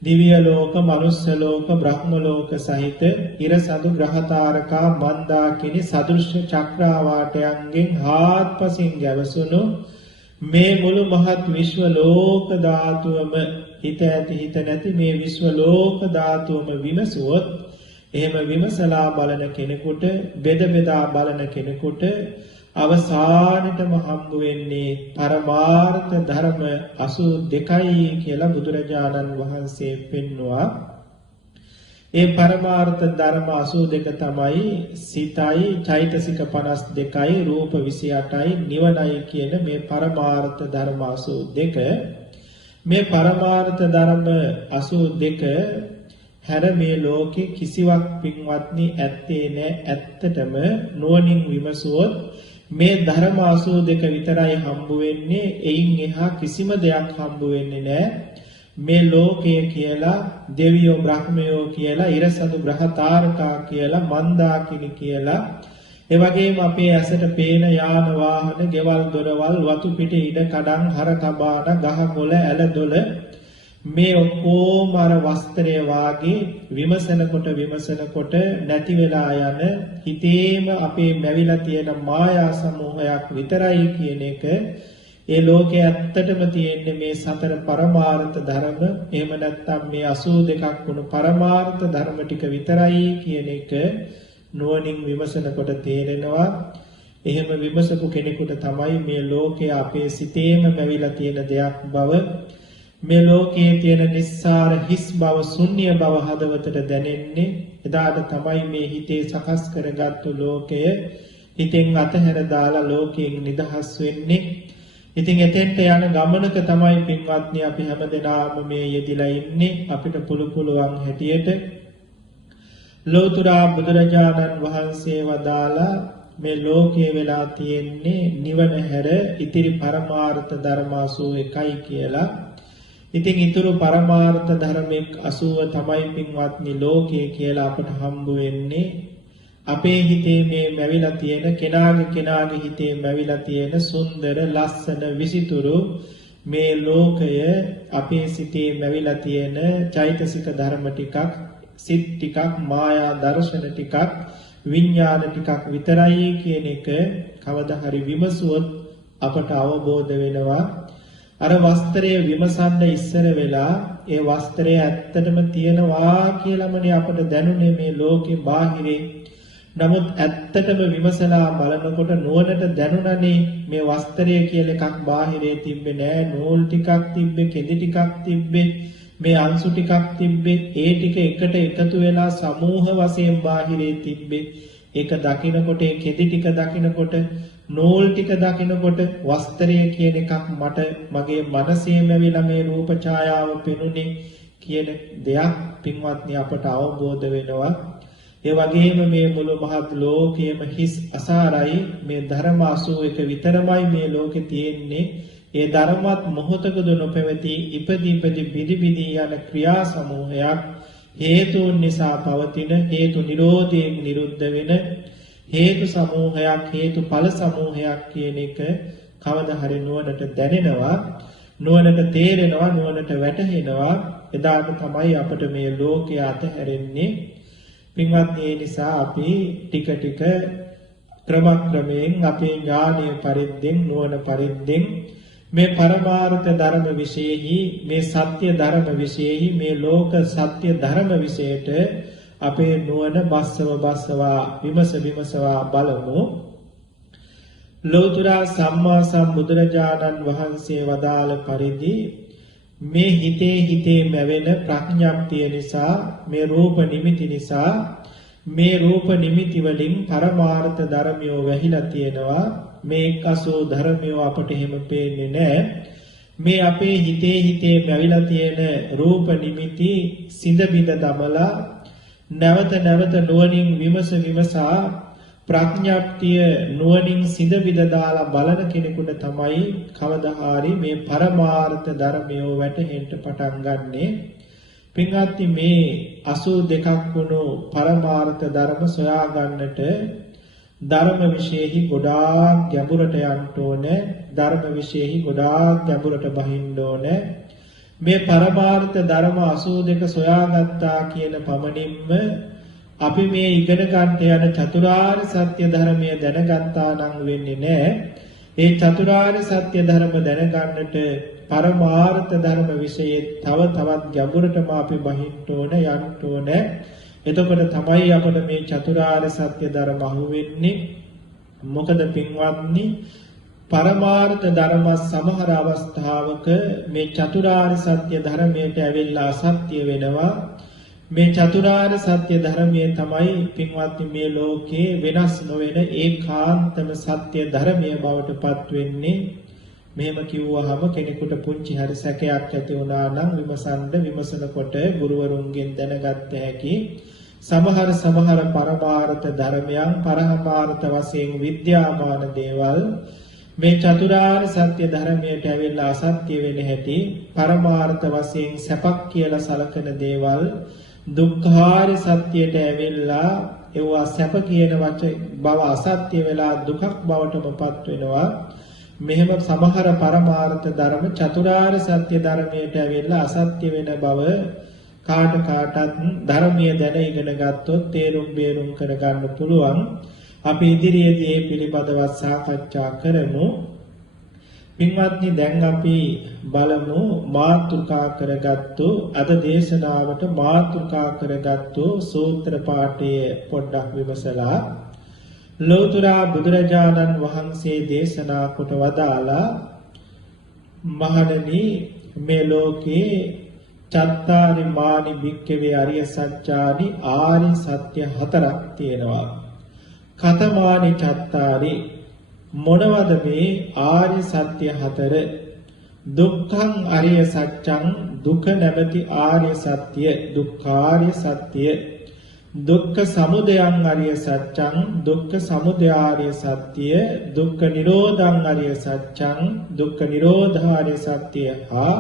දිව්‍ය ලෝක, මනුස්ස ලෝක, බ්‍රහ්ම ලෝක සහිත ඉරසඳු ග්‍රහතාරකා මන්දාකිනි සදෘශ්‍ය චක්‍රාවාටයන්ගෙන් හාත්පසින් ගැවසුණු මේ මුළු මහත් විශ්ව ලෝක ධාතුවම හිත ඇති හිත නැති මේ විශ්ව ලෝක ධාතුවම විමසුවොත් එහෙම විමසලා බලන කෙනෙකුට බෙද බෙදා බලන කෙනෙකුට අවසානෙටම හම්බ වෙන්නේ පරමාර්ථ ධර්ම 82යි කියලා බුදුරජාණන් වහන්සේ පෙන්වුවා. ඒ පරමාර්ථ ධර්ම 82 තමයි සිතයි, චෛතසික 52යි, රූප 28යි, නිවනයි කියන මේ පරමාර්ථ ධර්ම 82. මේ පරමාර්ථ ධර්ම 82 හැර මේ ලෝකේ කිසිවක් පින්වත්නි ඇත්තේ නැහැ. ඇත්තටම නුවණින් විමසුවොත් මේ ධර්ම 82 විතරයි හම්බ වෙන්නේ. එයින් එහා කිසිම දෙයක් හම්බ වෙන්නේ නැහැ. මේ ලෝකය කියලා, දෙවියෝ බ්‍රහ්මයෝ කියලා, ඉරසඳු ග්‍රහතාරකා කියලා, මන්දාකිනි කියලා, ඒ වගේම අපේ ඇසට පේන යාන වාහන, ගෙවල් දොරවල්, වතු පිට ඉඩ කඩන්, හර කබාන, ගහ කොළ, ඇල දොළ මේ ඔක්කොම අර වස්ත්‍රය වාගේ විමසනකොට නැති වෙලා යන හිතේම අපේ මැවිලා තියෙන මායා සමූහයක් විතරයි කියන එක. ඒ ලෝකේ ඇත්තටම තියෙන්නේ මේ සතර පරමාර්ථ ධර්ම. එහෙම නැත්නම් මේ 82ක් වුණු පරමාර්ථ ධර්ම ටික විතරයි කියන එක නුවණින් විමසනකොට තේරෙනවා. එහෙම විමසපු කෙනෙකුට තමයි මේ ලෝකේ අපේ සිතේම මැවිලා තියෙන දෙයක් බව, මේ ලෝකයේ තියෙන නිස්සාර හිස් බව, ශුන්‍ය බව හදවතට දැනෙන්නේ. එදාට තමයි මේ හිතේ සකස් කරගත්තු ලෝකය හිතෙන් අතහැර දාලා ලෝකයෙන් නිදහස් වෙන්නේ. ඉතින් එතෙන්ට යන ගමනක තමයි පින්වත්නි අපි හැමදෙනාම මේ යෙදිලා ඉන්නේ. අපිට පුළුවන් හැටියට ලෝතුරා බුදුරජාණන් වහන්සේ වදාලා මේ ලෝකයේ වෙලා තියෙන්නේ නිවන හැර ඉතිරි පරමාර්ථ ධර්ම 81යි කියලා. ඉතින් ඊතුරු පරමාර්ථ ධර්ම 80 තමයි පින්වත්නි ලෝකයේ කියලා අපට හම්බ වෙන්නේ. අපේ හිතේ මේ මැවිලා තියෙන කෙනාගේ හිතේ මැවිලා තියෙන සුන්දර ලස්සන විසිතුරු මේ ලෝකය අපේ සිතේ මැවිලා තියෙන චෛතසික ධර්ම ටිකක් සිත් ටිකක් මායා දර්ශන ටිකක් විඥාන ටිකක් විතරයි කියන එක කවදා හරි විමසුවොත් අපට අවබෝධ වෙනවා. අර වස්ත්‍රය විමසන්න ඉස්සර වෙලා ඒ වස්ත්‍රය ඇත්තටම තියනවා කියලාමනේ අපට දැනුනේ මේ ලෝකේ බාහිරේ. නමුත් ඇත්තටම විමසලා බලනකොට නුවණට දැනුණනේ මේ වස්ත්‍රය කියලා එකක් බාහිරේ තිබ්බේ නෑ. නූල් ටිකක් තිබ්බේ, කෙඳි ටිකක් තිබ්බේ, මේ අංශු ටිකක් තිබ්බේ. ඒ ටික එකට එකතු වෙලා සමූහ වශයෙන් බාහිරේ තිබ්බේ. ඒක දකිනකොට ඒ කෙඳි ටික දකිනකොට නූල් ටික දකිනකොට වස්ත්‍රය කියන එකක් මට මගේ මනසේම වෙලා මේ රූප ඡායාව පෙනුනේ කියන දෙයක් පින්වත්නි අපට අවබෝධ වෙනවා. ඒ වගේම මේ මුළු මහත් ලෝකයේම හිස් අසාරයි මේ ධර්ම 81 විතරමයි මේ ලෝකේ තියෙන්නේ. ඒ ධර්මවත් මොහොතකද නොපැවති ඉපදී බිදි යන ක්‍රියා සමූහයක් හේතුන් නිසා පවතින හේතු නිරෝධයෙන් නිරුද්ධ වෙන හේතු සමූහයක් හේතුඵල සමූහයක් කියන එක කවදා හරි නුවණට දැනෙනවා, නුවණට තේරෙනවා, නුවණට වැටහෙනවා. එදාට තමයි අපට මේ ලෝකය අතහැරෙන්නේ. පින්වත්නි, ඒ නිසා අපි ටික ටික ක්‍රමයෙන් අපේ ඥානය පරිද්දෙන් නුවණ පරිද්දෙන් මේ පරමාර්ථ ධර්ම විශේෂෙහි මේ සත්‍ය ධර්ම විශේෂෙහි මේ ලෝක සත්‍ය ධර්ම විශේෂයට අපේ නුවණ බස්සවා විමසවා බලමු. ලෝතර සම්මා සම්බුදුරජාණන් වහන්සේ වදාළ පරිදි මේ හිතේ මැවෙන ප්‍රඥාප්තිය නිසා මේ රූප නිමිති නිසා මේ රූප නිමිති වලින් පරමාර්ථ ධර්මියෝ වැහිලා තියෙනවා. මේ 80 ධර්මියෝ අපට එහෙම පේන්නේ නැහැ. මේ අපේ හිතේ මැවිලා තියෙන රූප නිමිති සිඳ බිඳ දමලා නැවත නුවණින් විමසා ප්‍රඥාප්තිය නුවණින් සිඳ බිඳ දාලා බලන කෙනෙකුට තමයි කවදා හරි මේ පරමාර්ථ ධර්මයෝ වැටහෙන්න පටන් ගන්නෙ. පින්වත්නි, මේ 82ක් වුණු පරමාර්ථ ධර්ම සොයා ගන්නට ධර්ම විශේෂෙහි ගොඩාක් ගැඹුරට යන්න ඕනේ. ධර්ම විශේෂෙහි ගොඩාක් ගැඹුරට බහින්න ඕනේ. මේ පරමාර්ථ ධර්ම 82 සොයාගත්තා කියන පමණින්ම අපි මේ ඉගෙන ගන්නට යන චතුරාර්ය සත්‍ය ධර්මය දැනගත්තා නම් වෙන්නේ නැහැ. ඒ චතුරාර්ය සත්‍ය ධර්ම දැනගන්නට පරමාර්ථ ධර්ම විශේෂයේ තවත් ගැඹුරටම අපි බහින්න ඕනේ, යන්න ඕනේ. එතකොට තමයි අපට මේ චතුරාර්ය සත්‍ය ධර්ම අහුවෙන්නේ. මොකද පින්වත්නි, පරමාර්ථ ධර්ම සමහර අවස්ථාවක මේ චතුරාර්ය සත්‍ය ධර්මයට ඇවිල්ලා අසත්‍ය වෙනවා. මේ චතුරාර්ය සත්‍ය ධර්මයේ තමයි පින්වත්නි මේ ලෝකේ වෙනස් නොවන ඒකාන්තම සත්‍ය ධර්මයේ බවට පත් වෙන්නේ. මෙහෙම කිව්වහම කෙනෙකුට පුංචි හරි සැකයක් ඇති වුණා නම් විමසනකොට ගුරුවරුන්ගෙන් දැනගත්ත හැකි සමහර පරමාර්ථ ධර්මයන් පරමාර්ථ වශයෙන් විද්‍යාමාන දේවල් මේ චතුරාර්ය සත්‍ය ධර්මයට ඇවිල්ලා අසත්‍ය වෙන හැටි, පරමාර්ථ වශයෙන් සැපක් කියලා සලකන දේවල් දුක්ඛාර්ය සත්‍යයට ඇවිල්ලා ඒවා සැප කියන බව අසත්‍ය වෙලා දුකක් බවටමපත් වෙනවා. මෙහෙම සමහර පරමාර්ථ ධර්ම චතුරාර්ය සත්‍ය ධර්මයට ඇවිල්ලා අසත්‍ය වෙන බව කාටත් ධර්මයේ දැන ඉගෙන ගත්තොත් තේරුම් බේරුම් කරගන්න පුළුවන්. අපි ඉදිරියේදී මේ පිළිබඳව සාකච්ඡා කරමු. පින්වත්නි, දැන් අපි බලමු මාතෘකා කරගත්තු අද දේශනාවට මාතෘකා කරගත්තු සූත්‍ර පාඨය පොඩ්ඩක් විමසලා ලෝතර බුදුරජාණන් වහන්සේ දේශනා කොට වදාලා, මහණනි, මේ ලෝකේ චත්තාරි මානි භික්ඛවේ අරිය සත්‍යානි ආරි සත්‍ය 4ක් තියෙනවා. කතමානි චත්තාරි, මොනවද මේ ආර්ය සත්‍ය 4? දුක්ඛං අරිය සත්‍යං, දුක නැමැති ආර්ය සත්‍ය, දුක්ඛාර්ය සත්‍ය. දුක්ඛ සමුදයං අරිය සත්‍යං දුක්ඛ සමුදයාරිය සත්‍ය දුක්ඛ නිරෝධං අරිය සත්‍යං දුක්ඛ නිරෝධාරිය සත්‍ය හා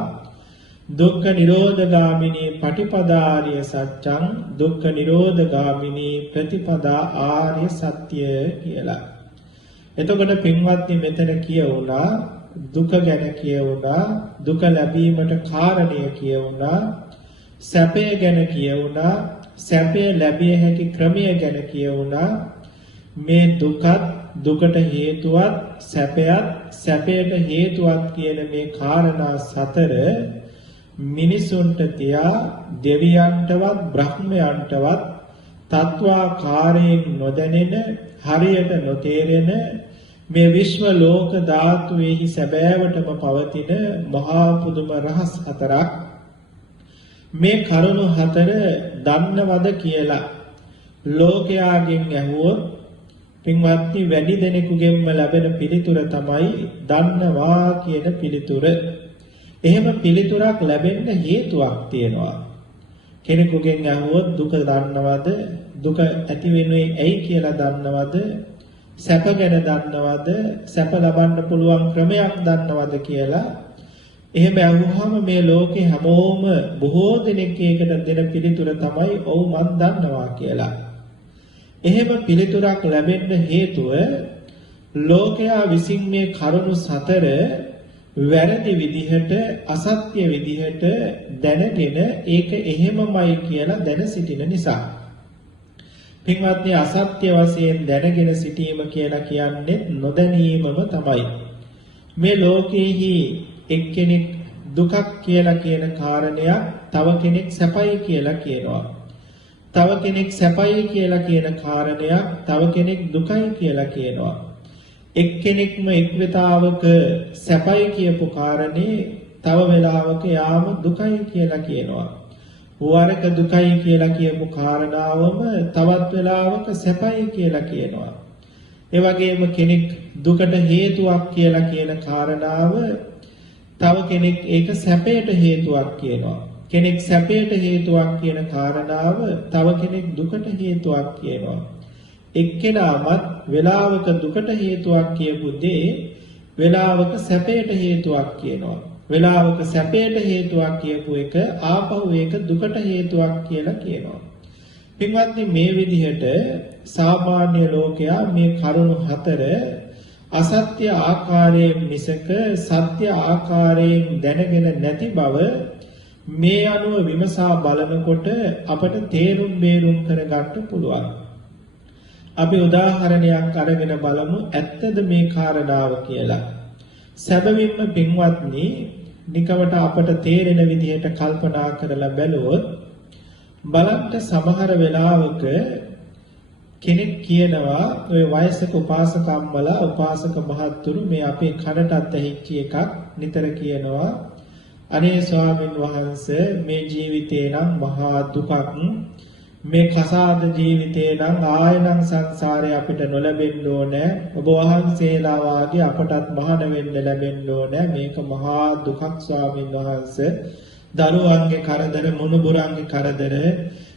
දුක්ඛ නිරෝධගාමිනී පටිපදාාරිය සත්‍යං දුක්ඛ නිරෝධගාමිනී ප්‍රතිපදා ආර්ය සත්‍ය කියලා. එතකොට පින්වත්නි මෙතන කියවුණා දුක ගැන කියවුණා දුක ලැබීමට කාරණය කියවුණා සැපය ගැන කියවුණා සැපය ලැබිය හැකි ක්‍රමය ගැන කියවුණා මේ දුකත් දුකට හේතුවත් සැපයත් සැපයට හේතුවත් කියන මේ කාරණා සතර මිනිසුන්ට තියා දෙවියන්ටවත් බ්‍රහ්මයන්ටවත් තත්වාකාරයෙන් නොදැනෙන හරියට නොතේරෙන මේ විශ්ව ලෝක ධාතුවේහි සැබෑවටම පවතින මහා පුදුම රහස් හතරක් මේ කරුණු හතර දන්නවද කියලා ලෝකයාගෙන් ඇහුවොත් පින්වත්නි වැඩි දෙනෙකුගෙන්ම ලැබෙන පිළිතුර තමයි දන්නවා කියන පිළිතුර. එහෙම පිළිතුරක් ලැබෙන්න හේතුවක් තියෙනවා. කෙනෙකුගෙන් අහුවොත් දුක දන්නවද? දුක ඇති වෙන්නේ ඇයි කියලා දන්නවද? සැප ගැන දන්නවද? සැප ලබන්න පුළුවන් ක්‍රමයක් දන්නවද කියලා. එහෙම අහුවහම මේ ලෝකේ හැමෝම බොහෝ දෙනෙක් ඒකට දෙන පිළිතුර තමයි ඔව් මන් දන්නවා කියලා. එහෙම පිළිතුරක් ලැබෙන්න හේතුව ලෝකයා විසින් මේ කරුණු සතර වැරදි විදිහට අසත්‍ය විදිහට දැනගෙන ඒක එහෙමමයි කියලා දැන සිටින නිසා. පින්වත්නි අසත්‍ය වශයෙන් දැනගෙන සිටීම කියලා කියන්නේ නොදැනීමම තමයි. මේ ලෝකයේහි එක්කෙනෙක් දුකක් කියලා කියන කාරණයක් තව කෙනෙක් සැපයි කියලා කියනවා. තව කෙනෙක් සැපයි කියලා කියන කාරණයක් තව කෙනෙක් දුකයි කියලා කියනවා. එක්කෙනෙක්ම එක්විතාවක සැපයි කියපු කාරණේ තව වෙලාවක යාම දුකයි කියලා කියනවා. වරක දුකයි කියලා කියපු කාරණාවම තවත් වෙලාවක සැපයි කියලා කියනවා. ඒ වගේම කෙනෙක් දුකට හේතුවක් කියලා කියන කාරණාව තව කෙනෙක් ඒක සැපයට හේතුවක් කියනවා. කෙනෙක් සැපයට හේතුවක් කියන කාරණාව තව කෙනෙක් දුකට හේතුවක් කියනවා. එක්කෙනාමත් වෙලාවක දුකට හේතුවක් කියපු දේ වෙලාවක සැපයට හේතුවක් කියනවා. වෙලාවක සැපයට හේතුවක් කියපු එක ආපහු ඒක දුකට හේතුවක් කියලා කියනවා. පින්වත්නි මේ විදිහට සාමාන්‍ය ලෝකයා මේ කරුණු හතර අසත්‍ය ආකාරයෙන් මිසක සත්‍ය ආකාරයෙන් දැනගෙන නැති බව මේ අනුව විමසා බලනකොට අපට තේරුම් බේරුම් කරගන්න පුළුවන්. අපි උදාහරණයක් අරගෙන බලමු ඇත්තද මේ කාරණාව කියලා. සැබවින්ම පින්වත්නි නිකවට අපට තේරෙන විදිහට කල්පනා කරලා බැලුවොත් බලන්න සමහර වෙලාවක කෙනෙක් කියනවා ඔය වයසක උපාසකම්මලා උපාසක මහත්තුරු මේ අපේ කනටත් ඇහිච්ච එකක් නිතර කියනවා අනේ ස්වාමින් වහන්සේ මේ ජීවිතේ නම් මහා දුකක් මේ කසාද ජීවිතේ නම් ආයනම් සංසාරේ අපිට නොලැබෙන්න ඕනේ ඔබ වහන්සේලා වාගේ අපටත් මහාන වෙන්න ලැබෙන්න ඕනේ මේක මහා දුකක් ස්වාමින් වහන්සේ දරුවන්ගේ කරදර මුණුබුරන්ගේ කරදර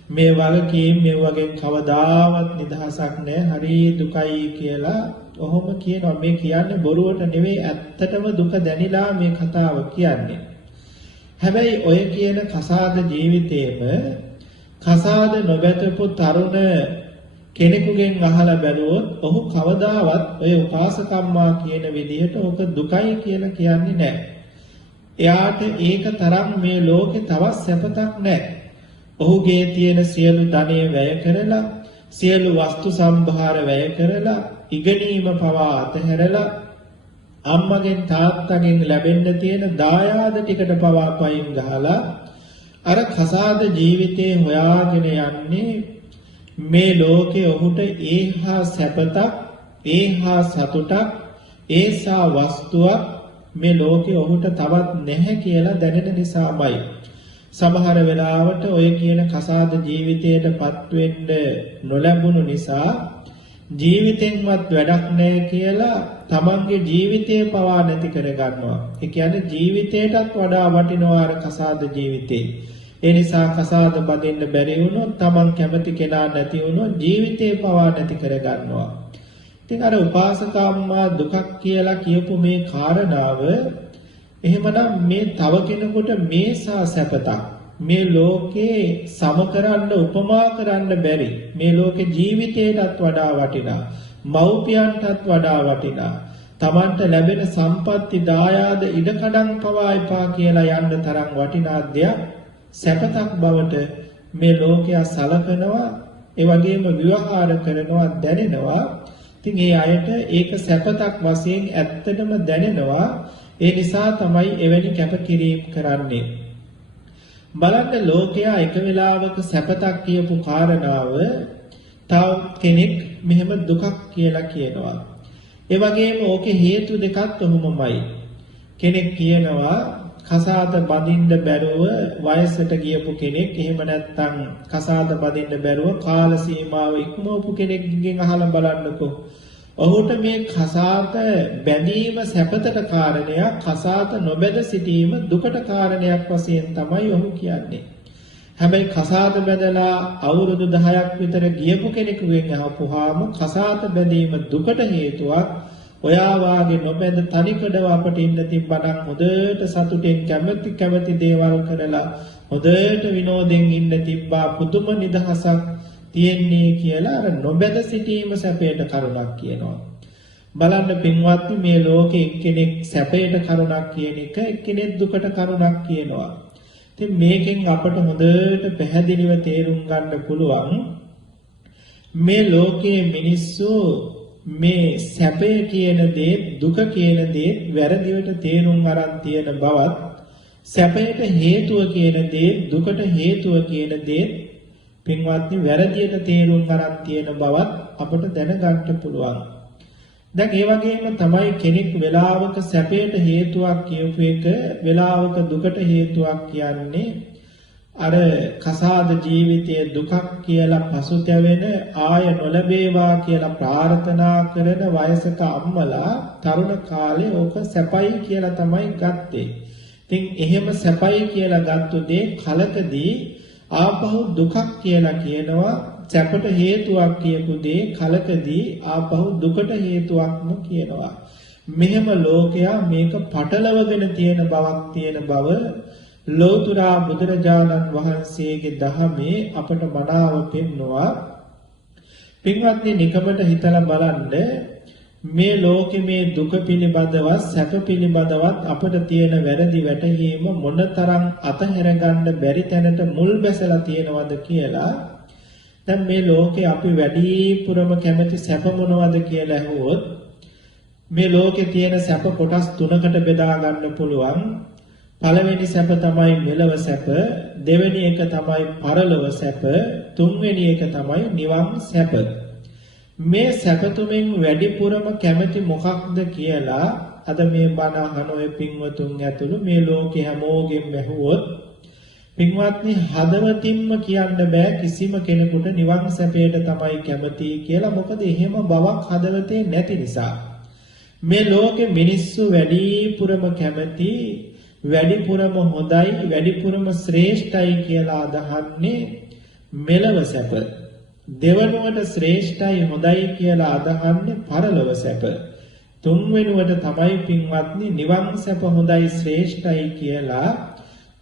මේ වගකීම් මේ වගේ කවදාවත් නිදහසක් නැහැ හරි දුකයි කියලා ඔහොම කියනවා මේ කියන්නේ බොරුවට නෙවෙයි ඇත්තටම දුක දැනිලා මේ කතාව කියන්නේ හැබැයි ඔය කියන කසාද ජීවිතේම කසාද නොබැතපු තරුණ කෙනෙකුගෙන් අහලා බැලුවොත් ඔහු කවදාවත් ඔය උපාසකම්මා කියන විදිහට ඔක දුකයි කියලා කියන්නේ නැහැ. එයාට ඒක තරම් මේ ලෝකේ තවත් සැපතක් නැහැ. ඔහුගේ තියෙන සියලු ධනෙ වැය කරලා සියලු වස්තු සම්භාර වැය කරලා ඉගෙනීම පවා අතහැරලා අම්මගෙන් තාත්තගෙන් ලැබෙන්න තියෙන දායාද ටිකට පවා පයින් ගහලා අර කසාද ජීවිතේ හොයාගෙන යන්නේ මේ ලෝකේ ඔහුට ඒහා සැපතක් ඒහා සතුටක් ඒසා වස්තුවක් මේ ලෝකේ ඔහුට තවත් නැහැ කියලා දැනෙන නිසාමයි සමහර වෙලාවට ඔය කියන කසාද ජීවිතයටපත් වෙන්න නොලැබුණු නිසා ජීවිතෙන්වත් වැඩක් නැහැ කියලා තමන්ගේ ජීවිතය පවා නැති කර ගන්නවා. ඒ කියන්නේ ජීවිතයටත් වඩා වටිනවා අර කසාද ජීවිතේ. ඒ නිසා කසාද බඳින්න බැරි වුණොත් Taman කැමති කෙනා නැති වුණොත් ජීවිතේ පවා නැති කර ගන්නවා. ඉතින් අර උපාසකම්මා දුකක් කියලා කියපු මේ කාරණාව එහෙමනම් මේ තව කෙනෙකුට මේසා සැපතක් මේ ලෝකේ සම කරන්න උපමා කරන්න බැරි මේ ලෝකේ ජීවිතයටත් වඩා වටිනා මව්පියන්ටත් වඩා වටිනා Tamanට ලැබෙන සම්පatti දායාද ඉඩකඩම් පවා එපා කියලා යන්න තරම් වටිනා දෙයක් සැපතක් බවට මේ ලෝකයා සලකනවා ඒ වගේම විවහාර කරනවා දැනෙනවා. ඉතින් ඒ අයට ඒක සැපතක් වශයෙන් ඇත්තටම දැනෙනවා. ඒ නිසා තමයි එවැනි කැපකිරීම කරන්නේ. බලන්න ලෝකයා එක වෙලාවක සැපතක් කියපු කාරණාව තව කෙනෙක් මෙහෙම දුකක් කියලා කියනවා. ඒ වගේම ඕකේ හේතු දෙකක් උමමයි. කෙනෙක් කියනවා කසාද බඳින්න බැරුව වයසට ගියපු කෙනෙක් එහෙම නැත්නම් කසාද බඳින්න බැරුව කාල සීමාව ඉක්මවපු කෙනෙක්ගෙන් අහලා බලන්නකෝ. ඔහුට මේ කසාද බැඳීම සැපතට කාරණයක් කසාද නොබැඳ සිටීම දුකට කාරණයක් වශයෙන් තමයි ඔහු කියන්නේ. හැබැයි කසාද බැඳලා අවුරුදු 10ක් විතර ගියපු කෙනෙකුගෙන් අහපුවාම කසාද බැඳීම දුකට හේතුවක් ඔයා වාගේ නොබැඳ තනිකඩව අපට ඉන්න තිබ්බනම් හොඳට සතුටෙන් කැමති දේවල් කරලා හොඳට විනෝදෙන් ඉන්න තිබ්බා පුදුම නිදහසක් තියෙන්නේ කියලා අර නොබැඳ සිටීම සැපයට කරුණක් කියනවා. බලන්න පින්වත්නි මේ ලෝකේ එක්කෙනෙක් සැපයට කරුණක් කියන එක එක්කෙනෙක් දුකට කරුණක් කියනවා. ඉතින් මේකෙන් අපට හොඳට පැහැදිලිව තේරුම් ගන්න පුළුවන් මේ ලෝකයේ මිනිස්සු මේ සැපය කියන දේ දුක කියන දේ වැරදිවට තේරුම් අරන් තියෙන බවත් සැපයට හේතුව කියන දේ දුකට හේතුව කියන දේ පින්වත්නි වැරදියට තේරුම් අරන් තියෙන බවත් අපට දැනගන්න පුළුවන්. දැන් ඒ වගේම තමයි කෙනෙක් වෙලාවක සැපයට හේතුවක් කියපු එක වෙලාවක දුකට හේතුවක් කියන්නේ අර කසාද ජීවිතයේ දුකක් කියලා පසුතැවෙන ආය නොලැබේවා කියලා ප්‍රාර්ථනා කරන වයසක අම්මලා තරුණ කාලේ ඕක සැපයි කියලා තමයි ගත්තේ. ඉතින් එහෙම සැපයි කියලා ගත්තු දේ කලකදී ආපහු දුකක් කියලා කියනවා. සැපට හේතුවක් කියපු දේ කලකදී ආපහු දුකට හේතුවක්ම කියනවා. මෙහෙම ලෝකයා මේක පටලවගෙන තියෙන බවක් තියෙන බව ලෝතුරා බුදුරජාණන් වහන්සේගේ දහමේ අපට මනාව පෙන්වනවා. පින්වත්නි නිකමට හිතලා බලන්න මේ ලෝකෙ මේ දුක පිළිබඳවත් සැප පිළිබඳවත් අපට තියෙන වැරදි වැටහීම මොනතරම් අතහැර ගන්න බැරි තැනට මුල් බැසලා තියෙනවද කියලා. දැන් මේ ලෝකේ අපි වැඩිපුරම කැමති සැප මොනවද කියලා අහුවොත් මේ ලෝකේ තියෙන සැප කොටස් තුනකට බෙදා ගන්න පුළුවන්. පළවෙනි සැප තමයි මෙලව සැප, දෙවෙනි එක තමයි පරලොව සැප, තුන්වෙනි එක තමයි නිවන් සැප. මේ සැප තුනෙන් වැඩිපුරම කැමති මොකක්ද කියලා අද මේ බණ අහන ඔය පින්වතුන් ඇතුළු මේ ලෝකේ හැමෝගෙම ඇහුවොත් පින්වත්නි හදවතින්ම කියන්න බෑ කිසිම කෙනෙකුට නිවන් සැපයට තමයි කැමති කියලා. මොකද එහෙම බවක් හදවතේ නැති නිසා. මේ ලෝකේ මිනිස්සු වැඩිපුරම කැමති වැඩිපුරම හොඳයි වැඩිපුරම ශ්‍රේෂ්ඨයි කියලා අදහන්නේ මෙලව සැප. දෙවනුවට ශ්‍රේෂ්ඨයි හොඳයි කියලා අදහන්නේ පරලොව සැප. තුන්වෙනුවට තමයි පින්වත්නි නිවන් සැප හොඳයි ශ්‍රේෂ්ඨයි කියලා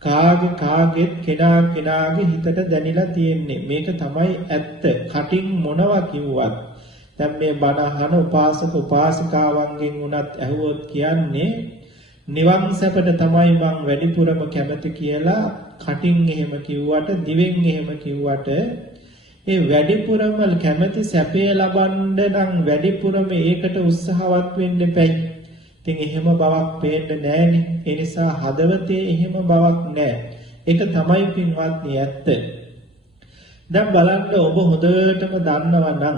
කාගෙත් කෙනාගේ හිතට දැනිලා තියෙන්නේ. මේක තමයි ඇත්ත. කටින් මොනවා කිව්වත් දැන් මේ බණ අහන උපාසක උපාසිකාවන්ගෙන් උනත් ඇහුවොත් කියන්නේ නිවන් සැපට තමයි මං වැඩිපුරම කැමති කියලා කටින් එහෙම කිව්වට දිවෙන් එහෙම කිව්වට ඒ වැඩිපුරම කැමති සැපය ලබන්න නම් වැඩිපුරම ඒකට උත්සාහවත් වෙන්න එපයි. ඉතින් එහෙම බවක් පේන්නේ නැහැනේ. ඒ නිසා හදවතේ එහෙම බවක් නැහැ. ඒක තමයි පින්වත්නි ඇත්ත. දැන් බලන්න ඔබ හොඳටම දන්නවා නම්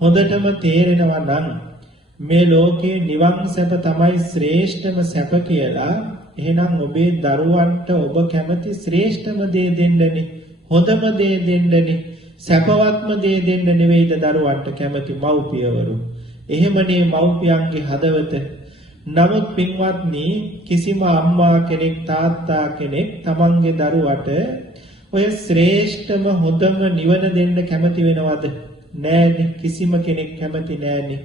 හොඳටම තේරෙනවා නම් මේ ලෝකේ නිවන් සැප තමයි ශ්‍රේෂ්ඨම සැප කියලා. එහෙනම් ඔබේ දරුවන්ට ඔබ කැමති ශ්‍රේෂ්ඨම දේ දෙන්නනේ. හොඳම දේ දෙන්නනේ. සැපවත්ම දේ දෙන්න නෙවෙයිද දරුවන්ට කැමති මව්පියවරු. එහෙමනේ මව්පියන්ගේ හදවත. නමුත් පින්වත්නි කිසිම අම්මා කෙනෙක් තාත්තා කෙනෙක් තමන්ගේ දරුවට ඔය ශ්‍රේෂ්ඨම හොඳම නිවන දෙන්න කැමති වෙනවද? නෑනේ. කිසිම කෙනෙක් කැමති නෑනේ.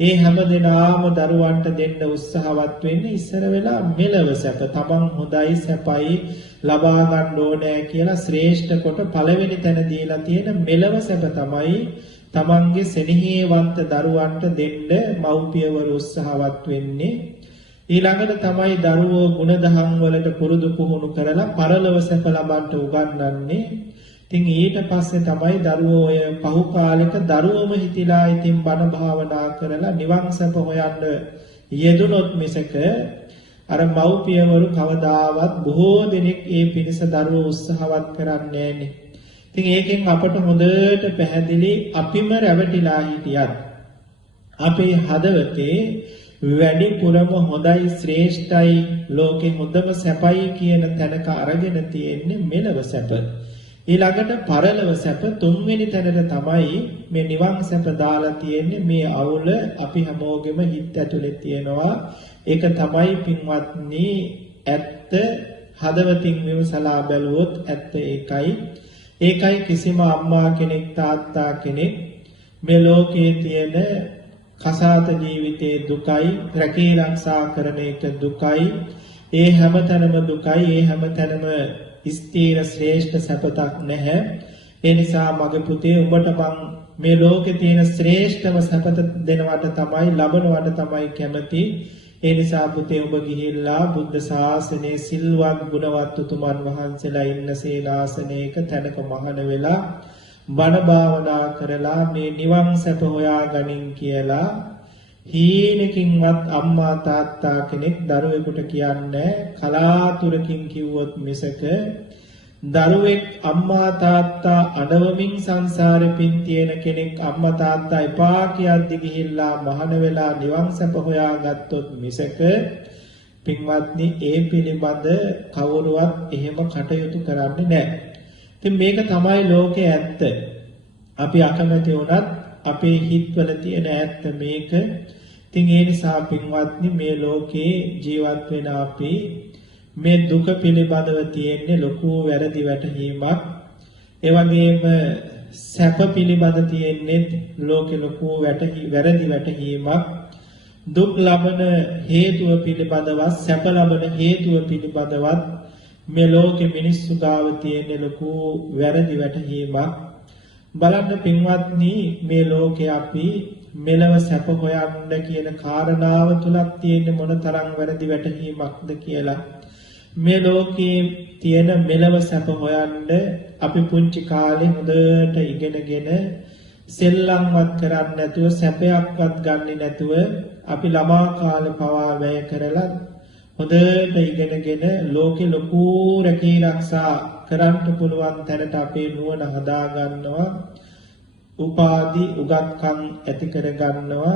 ඒ හැම දෙනාම දරුවන්ට දෙන්න උත්සාහවත් වෙන්නේ ඉස්සර වෙලා මෙලව සැප. තමන් හොඳයි සැපයි ලබා ගන්න ඕනේ කියලා ශ්‍රේෂ්ඨ කොට පළවෙනි තැන දීලා තියෙන මෙලව සැප තමයි තමන්ගේ සෙනෙහවන්ත දරුවන්ට දෙන්න මව්පියවරු උත්සාහවත් වෙන්නේ. ඊළඟට තමයි දරුවෝ ගුණධම් වලට පුරුදු පුහුණු කරලා පරලොව සැප ලබන්න උගන්වන්නේ. ඉතින් ඊට පස්සේ තමයි දරුවෝ ඔය පහු කාලෙක දරුවෝම හිතිලා ඉතින් බණ භාවනා කරලා නිවන් සැප හොයන්න යෙදුනොත් මිසක අර මව්පියවරු කවදාවත් බොහෝ දෙනෙක් ඒ පිණිස දරුවෝ උත්සාහවත් කරන්නේ නැන්නේ. ඉතින් ඒකෙන් අපට හොඳට පැහැදිලි අපිම රැවටිලා හිටියත් අපේ හදවතේ වැඩිපුරම හොඳයි ශ්‍රේෂ්ඨයි ලෝකේ හොඳම සැපයි කියන තැනක අරගෙන තියෙන්නේ මෙලව සැප. ඊළඟට පරලොව සැප තුන්වෙනි තැනට තමයි මේ නිවන් සැප දාලා තියෙන්නේ. මේ අවුල අපි හැමෝගෙම හිත ඇතුලේ තියෙනවා. ඒක තමයි පින්වත්නි ඇත්ත. හදවතින් විමසලා බැලුවොත් ඇත්ත ඒකයි. ඒකයි කිසිම අම්මා කෙනෙක් තාත්තා කෙනෙක් මේ ලෝකයේ තියෙන කසාත ජීවිතයේ දුකයි රැකී ආරක්ෂා කරන එක දුකයි. ඒ හැමතැනම දුකයි. ඒ හැමතැනම ස්ථීර ශ්‍රේෂ්ඨ සැපතක් නැහැ. ඒ නිසා මගේ පුතේ ඔබට මං මේ ලෝකේ තියෙන ශ්‍රේෂ්ඨම සැපත දෙනවට තමයි ලබනවට තමයි කැමති. ඒ නිසා පුතේ ඔබ ගිහිල්ලා බුද්ධ ශාසනයේ සිල්වත් ගුණවත් උතුමන් වහන්සේලා ඉන්න සීලාසනයක තැනක මහාන වෙලා බණ භාවනා කරලා මේ නිවන් සැප හොයා ගනින් කියලා හීනකින්වත් අම්මා තාත්තා කෙනෙක් දරුවෙකුට කියන්නේ කලාතුරකින් කිව්වොත් මිසක දරුවෙක් අම්මා තාත්තා අඩවමින් සංසාරේ පින් තියෙන කෙනෙක් අම්මා තාත්තා එපා කියද්දි ගිහිල්ලා මහාන වෙලා නිවන් සැප හොයාගත්තොත් මිසක පින්වත්නි ඒ පිළිබඳ කවුරුවත් එහෙම කටයුතු කරන්නේ නැහැ. ඉතින් මේක තමයි ලෝකයේ ඇත්ත. අපි අකමැති වුණත් අපේ හිතවල තියෙන ඇත්ත මේක. ඉතින් ඒ නිසා පින්වත්නි මේ ලෝකේ ජීවත් වෙන අපි මේ දුක පිළිබඳව තියෙන්නේ ලොකු වැරදි වැටහීමක්. ඒ වගේම සැප පිළිබඳ තියෙන්නේ ලෝකේ ලොකු වැරදි වැටහීමක්. දුක් ලබන හේතුව පිළිබඳවත් සැප ලබන හේතුව පිළිබඳවත් මේ ලෝකේ මිනිස්සු ගාව තියෙන ලොකු වැරදි වැටහීමක්. බලන්න පින්වත්නි මේ ලෝකේ අපි මෙලව සැප හොයන්න කියන කාරණාව තුලක් තියෙන මොනතරම් වැරදි වැටහීමක්ද කියලා. මේ ලෝකේ තියෙන මෙලව සැප හොයන්න අපි පුංචි කාලේ හොඳට ඉගෙනගෙන සෙල්ලම්වත් කරන්නේ නැතුව සැපයක්වත් ගන්නෙ නැතුව අපි ළමා කාලේ පවා වැය කරලා හොඳට ඉගෙනගෙන ලෝකේ ලොකු රැකී ආරක්ෂා කරන්න පුළුවන් තැනට අපේ නුවණ හදා ගන්නවා. උපාදි උගත්කම් ඇති කර ගන්නවා.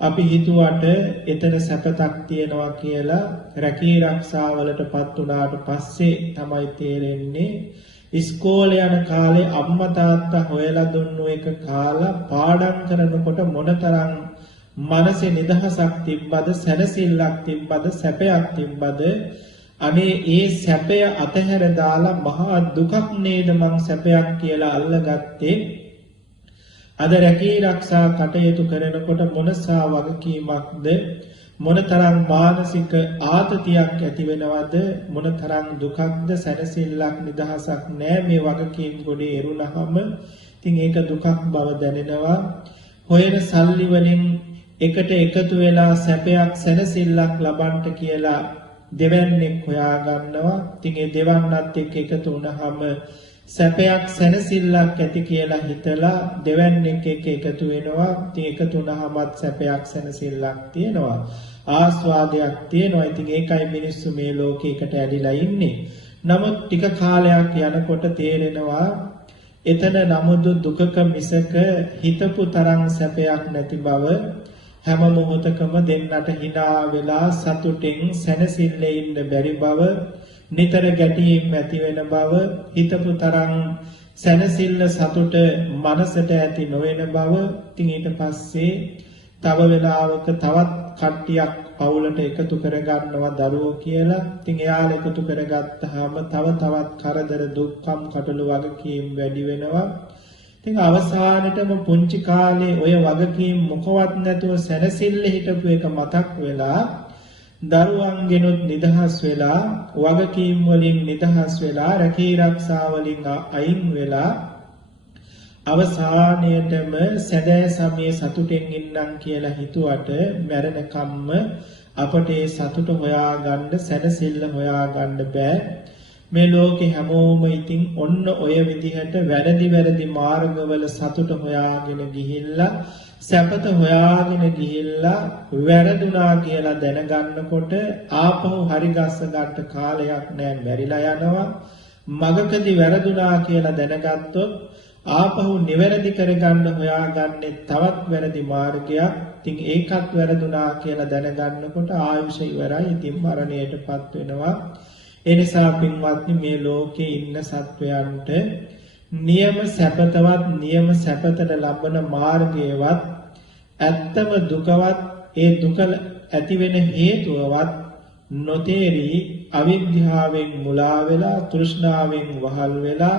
අපි හිතුවට එතන සැපතක් තියනවා කියලා රැකී ආරක්ෂා වලටපත් උනාට පස්සේ තමයි තේරෙන්නේ ඉස්කෝලේ යන කාලේ අම්මා තාත්තා හොයලා දුන්නු එක කාලා පාඩම් කරනකොට මොනතරම් මනසේ නිදහසක් තිබ්බද සැනසෙල්ලක් තිබ්බද සැපයක් තිබ්බද අනේ ඒ සැපය අතහැර දාලා මහා දුකක් නේද මං සැපයක් කියලා අල්ලගත්තේ. අද රැකී ආරක්ෂා කටයුතු කරනකොට මොනසා වගකීමක්ද මොනතරම් මානසික ආතතියක් ඇති වෙනවද මොනතරම් දුකක්ද සැනසෙල්ලක් නිදහසක් නැහැ මේ වගකීම් ගොඩේ එරුණාම ඉතින් ඒක දුකක් බව දැනෙනවා. හොයන සල්ලි වලින් එකට එකතු වෙලා සැපයක් සැනසෙල්ලක් ලබන්න කියලා දෙවන්නේක් හොයා ගන්නවා. ඉතින් ඒ දෙවන්නත් එක්ක එකතු වුණාම සැපයක් සැනසෙල්ලක් ඇති කියලා හිතලා දෙවන්නේක් එක්ක එකතු වෙනවා. ඉතින් එකතු වුණාමත් සැපයක් සැනසෙල්ලක් තියෙනවා. ආස්වාදයක් තියෙනවා. ඉතින් ඒකයි මිනිස්සු මේ ලෝකයකට ඇලිලා ඉන්නේ. නමුත් ටික කාලයක් යනකොට තේරෙනවා එතන නමුදු දුකක මිසක හිතපු තරම් සැපයක් නැති බව. හැම මොහොතකම දෙන්නට hina වෙලා සතුටින් සැනසෙල්ලේ ඉන්න බැරි බව, නිතර ගැටීම් ඇති වෙන බව, හිතපු තරම් සැනසෙල්ල සතුට මනසට ඇති නොවන බව. ඉතින් ඊට පස්සේ තව වෙලාවක තවත් කට්ටියක් පවුලට එකතු කරගන්නවා දරුවෝ කියලා. ඉතින් එයාලා එකතු කරගත්තාම තව තවත් කරදර දුක්ඛම් කටළු වගකීම් වැඩි වෙනවා. ඉතින් අවසානෙටම පුංචි කාලේ ඔය වගකීම් මොකවත් නැතුව සැනසෙල්ල හිටපු එක මතක් වෙලා දරුවන්ගෙනුත් නිදහස් වෙලා වගකීම් වලින් නිදහස් වෙලා රැකී ආරක්ෂා වලින් අයින් වෙලා අවසානයේටම සැදෑ සමයේ සතුටෙන් ඉන්නම් කියලා හිතුවට මැරෙනකම්ම අපට ඒ සතුට හොයාගන්න සැනසෙල්ල හොයාගන්න බෑ. මේ ලෝකේ හැමෝම ඉතින් ඔන්න ඔය විදිහට වැරදි මාර්ගවල සතුට හොයාගෙන ගිහිල්ලා සැපත හොයාගෙන ගිහිල්ලා වැරදුනා කියලා දැනගන්නකොට ආපහු හරි ගස්ස ගන්න කාලයක් නෑ මැරිලා යනවා. මගකදී වැරදුනා කියලා දැනගත්තොත් ආපහු නිවැරදි කරගන්න හොයාගන්නේ තවත් වැරදි මාර්ගයක්. ඉතින් ඒකත් වැරදුනා කියලා දැනගන්නකොට ආයුෂ ඉවරයි. ඉතින් මරණයටපත් වෙනවා. ඒ නිසා පින්වත්නි මේ ලෝකේ ඉන්න සත්වයන්ට නියම සැපතවත් නියම සැපතට ලබන මාර්ගයවත් ඇත්තම දුකවත් ඒ දුක ඇති වෙන හේතුවවත් නොතේරි අවිද්‍යාවෙන් මුලා වෙලා තෘෂ්ණාවෙන් වහල් වෙලා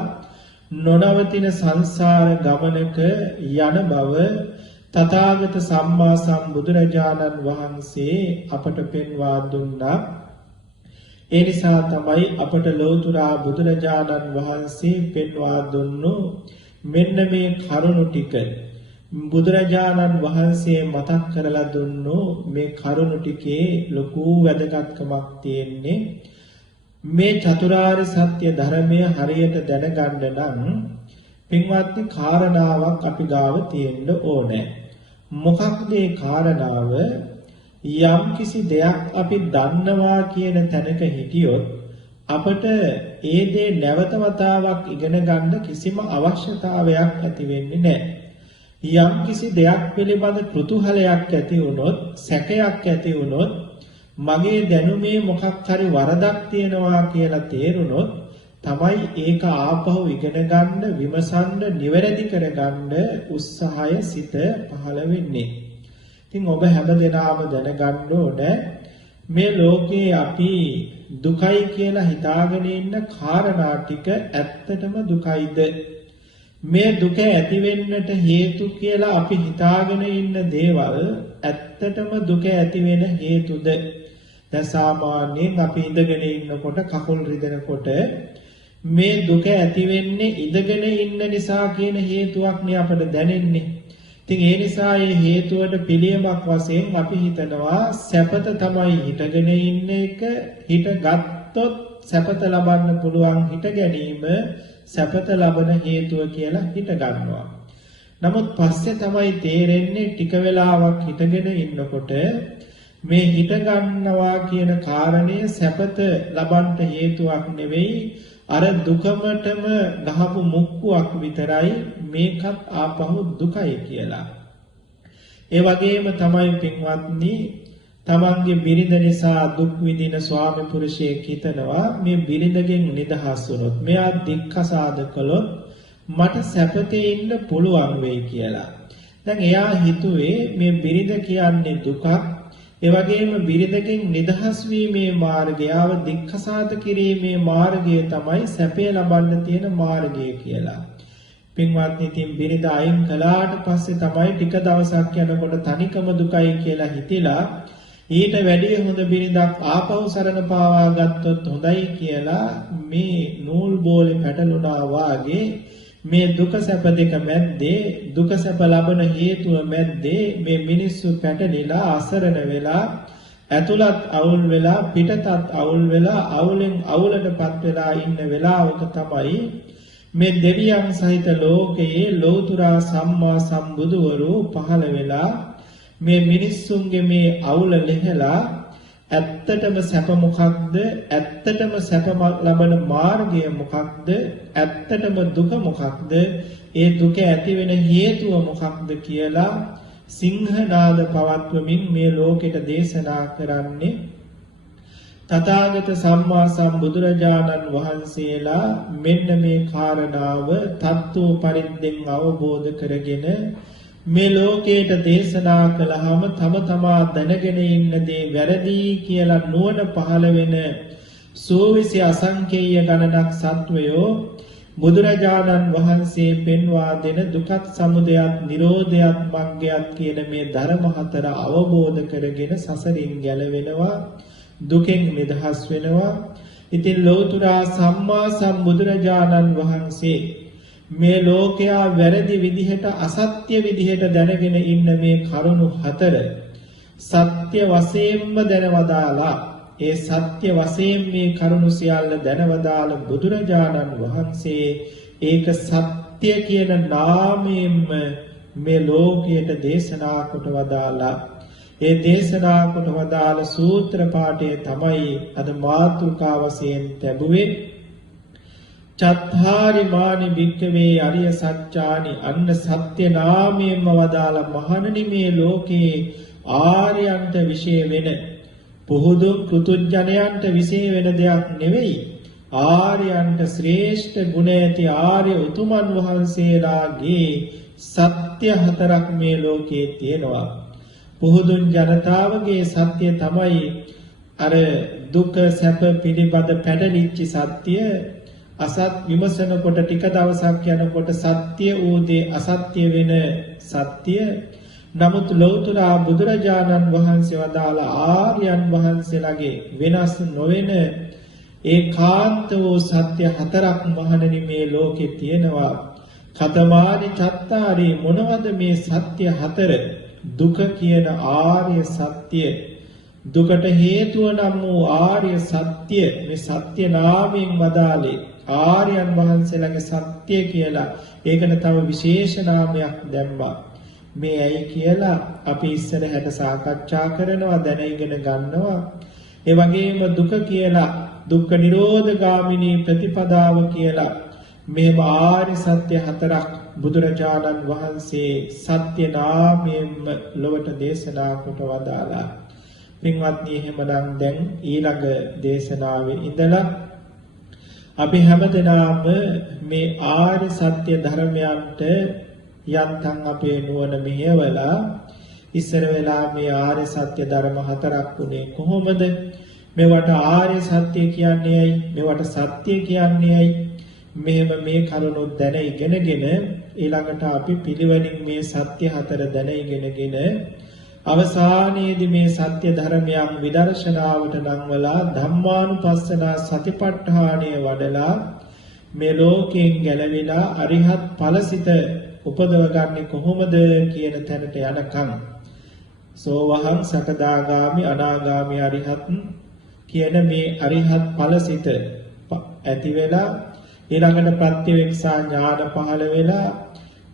නොනවතින සංසාර ගමනක යන බව තථාගත සම්මා සම්බුදුරජාණන් වහන්සේ අපට පෙන්වා දුන්නා. ඒ නිසා තමයි අපට ලෝතුරා බුදුරජාණන් වහන්සේ පෙන්වා දුන්නු මෙන්න මේ කරුණු ටික බුදුරජාණන් වහන්සේ මතක් කරලා දුන්නු මේ කරුණු ටිකේ ලොකු වැදගත්කමක් තියෙන්නේ. මේ චතුරාර්ය සත්‍ය ධර්මය හරියට දැනගන්න නම් පින්වත්නි කාරණාවක් අපි ගාව තියෙන්න ඕනේ. මොකක්ද ඒ කාරණාව? යම් කිසි දෙයක් අපි දන්නවා කියන තැනක හිටියොත් අපට ඒ දේ නැවත වතාවක් ඉගෙන ගන්න කිසිම අවශ්‍යතාවයක් ඇති වෙන්නේ නැහැ. යම් කිසි දෙයක් පිළිබඳ කුතුහලයක් ඇති වුණොත්, සැකයක් ඇති වුණොත්, මගේ දැනුමේ මොකක් හරි වරදක් තියෙනවා කියලා තේරුණොත් තමයි ඒක ආපහු ඉගෙන ගන්න, විමසන්න, නිවැරදි කරගන්න උත්සාහය සිත පහළ වෙන්නේ. ඉතින් ඔබ හැමදෙනාම දැනගන්න ඕනේ මේ ලෝකේ අපි දුකයි කියලා හිතාගෙන ඉන්න කාරණා ටික ඇත්තටම දුකයිද? මේ දුක ඇති වෙන්නට හේතු කියලා අපි හිතාගෙන ඉන්න දේවල් ඇත්තටම දුක ඇති වෙන හේතුද? දැන් සාමාන්‍යයෙන් අපි ඉඳගෙන ඉන්නකොට කකුල් රිදෙනකොට මේ දුක ඇති වෙන්නේ ඉඳගෙන ඉන්න නිසා කියන හේතුවක් නේ අපට දැනෙන්නේ. ඉතින් ඒ නිසා මේ හේතුවට පිළියමක් වශයෙන් අපි හිතනවා සැපත තමයි හිටගෙන ඉන්න එක. හිටගත්තොත් සැපත ලබන්න පුළුවන් හිට ගැනීම සැපත ලබන හේතුව කියලා හිත ගන්නවා. නමුත් පස්සේ තමයි තේරෙන්නේ ටික වෙලාවක් හිටගෙන ඉන්නකොට මේ හිත ගන්නවා කියන කාරණය සැපත ලබන්න හේතුවක් නෙවෙයි, අර දුකමටම ගහපු මුක්කුවක් විතරයි. මේකත් ආපහු දුකයි කියලා. ඒ වගේම තමයි පින්වත්නි තමන්ගේ බිරිඳ නිසා දුක් විඳින ස්වාමි පුරුෂයෙක් හිතනවා මේ බිරිඳගෙන් නිදහස් වුණොත්, මෙයා දික්කසාද කළොත් මට සැපතේ ඉන්න පුළුවන් වෙයි කියලා. දැන් එයා හිතුවේ මේ බිරිඳ කියන්නේ දුකක්, ඒ වගේම බිරිඳගෙන් නිදහස් වීමේ මාර්ගයව දික්කසාද කිරීමේ මාර්ගය තමයි සැපේ ලබන්න තියෙන මාර්ගය කියලා. පින්වත්නි ඉතින් බිරිඳ අයින් කළාට පස්සේ තමයි ටික දවසක් යනකොට තනිකම දුකයි කියලා හිතිලා ඊට වැඩිය හොඳ බිරිඳක් ආපහු සරණ පාවා ගත්තොත් හොඳයි කියලා මේ නූල් බෝලේ පැටලුණා වාගේ මේ දුක සැප දෙක මැද්දේ, දුක සැප ලබන හේතුව මැද්දේ මේ මිනිස්සු පැටලිලා අසරණ වෙලා ඇතුළත් අවුල් වෙලා පිටතත් අවුල් වෙලා අවුලෙන් අවුලටපත් වෙලා ඉන්න වෙලාවක තමයි මේ දෙවියන් සහිත ලෝකයේ ලෝතුරා සම්මා සම්බුදුවරු පහළ වෙලා මේ මිනිස්සුන්ගේ මේ අවුල ලෙහලා ඇත්තටම සැප මොකක්ද, ඇත්තටම සැප ලබන මාර්ගය මොකක්ද, ඇත්තටම දුක මොකක්ද, ඒ දුක ඇති වෙන හේතුව මොකක්ද කියලා සිංහනාද පවත්වමින් මේ ලෝකෙට දේශනා කරන්නේ තථාගත සම්මා සම්බුදුරජාණන් වහන්සේලා. මෙන්න මේ කාරණාව තත්ත්ව පරිද්දෙන් අවබෝධ කරගෙන මේ ලෝකයට දේශනා කළාම තම තමා දැනගෙන ඉන්න දේ වැරදි කියලා නුවණ පහළ වෙන සූවිසි අසංකේය ගණනක් සත්වයෝ බුදුරජාණන් වහන්සේ පෙන්වා දෙන දුක්ඛ සමුදයත් නිරෝධයත් මග්ගයත් කියන මේ ධර්ම හතර අවබෝධ කරගෙන සසරින් ගැලවෙනවා දුකෙන් නිදහස් වෙනවා. ඉතින් ලෝතුරා සම්මා සම්බුදුරජාණන් වහන්සේ මේ ලෝකයා වැරදි විදිහට අසත්‍ය විදිහට දැනගෙන ඉන්න මේ කරුණු හතර සත්‍ය වශයෙන්ම දැනවදාලා ඒ සත්‍ය වශයෙන් මේ කරුණු සියල්ල දැනවදාල බුදුරජාණන් වහන්සේ ඒක සත්‍ය කියන නාමයෙන්ම මේ ලෝකයට දේශනා කොට වදාලා ඒ දේශනා කොට වදාළ සූත්‍ර පාඨය තමයි අද මාතෘකා වශයෙන් ලැබුවේ. චත්තාරි මානි භික්ඛවේ අරිය සත්‍යානි අන්න සත්‍ය නාමයෙන්ම වදාළ මහණනි මේ ලෝකේ ආර්යයන්ට විශේෂ වෙන පුහුදු කෘතුජනයන්ට විශේෂ වෙන දෙයක් නෙවෙයි. ආර්යයන්ට ශ්‍රේෂ්ඨ ගුණ ඇති ආර්ය උතුමන් වහන්සේලාගේ සත්‍ය හතරක් මේ ලෝකේ තියෙනවා. පුහුදුන් ජනතාවගේ සත්‍ය තමයි අර දුක සැප පිළිබඳ පැටලිච්ච සත්‍ය. අසත් විමසන කොට ටික දවසක් යනකොට සත්‍ය ඌදේ අසත්‍ය වෙන සත්‍ය. නමුත් ලෞතර බුදුරජාණන් වහන්සේ වදාළ ආර්යයන් වහන්සේලාගේ වෙනස් නොවන ඒකාන්ත වූ සත්‍ය හතරක් මහණෙනි මේ ලෝකේ තියෙනවා. කතමානි චත්තාරි මොනවද මේ සත්‍ය හතර? දුක කියන ආර්ය සත්‍ය, දුකට හේතුව නම් වූ ආර්ය සත්‍ය, මේ සත්‍ය නාමයෙන් වදාළේ ආර්යයන් වහන්සේලාගේ සත්‍ය කියලා. ඒකට තව විශේෂ නාමයක් දැම්මා. මේ ඇයි කියලා අපි ඉස්සරහට සාකච්ඡා කරනවා, දැන ඉගෙන ගන්නවා. ඒ වගේම දුක කියලා දුක්ඛ නිරෝධ ගාමිනී ප්‍රතිපදාව කියලා මේ ආර්ය සත්‍ය හතරක් බුදුරජාණන් වහන්සේ සත්‍ය නාමයෙන් ලොවට දේශනා කොට වදාලා. පින්වත්නි එහෙමනම් දැන් ඊළඟ දේශනාවේ ඉඳලා අපි හැමදෙනාම මේ ආර්ය සත්‍ය ධර්මයන්ට යන්තම් අපේ නුවණ මෙහෙवला ඉස්සර වෙලා මේ ආර්ය සත්‍ය ධර්ම හතරක් උනේ කොහොමද? මේවට ආර්ය සත්‍ය කියන්නේ ඇයි? මේවට සත්‍ය කියන්නේ ඇයි? මෙහෙම මේ කරුණු දැන ඉගෙනගෙන ඊළඟට අපි පිළිවෙලින් මේ සත්‍ය හතර දැන ඉගෙනගෙන අවසානයේදී මේ සත්‍ය ධර්මයන් විදර්ශනාවට නංවලා ධම්මානුපස්සනා සතිපට්ඨානය වඩලා මේ ලෝකයෙන් ගැලවිලා අරිහත් ඵලසිත උපදවගන්නේ කොහොමද කියන තැනට යනකම් සෝවහං සකදාගාමි අනාගාමි අරිහත් කියන මේ අරිහත් ඵලසිත ඇති වෙලා ඊළඟට ප්‍රත්‍යවේක්ෂා ඥාන පහළ වෙලා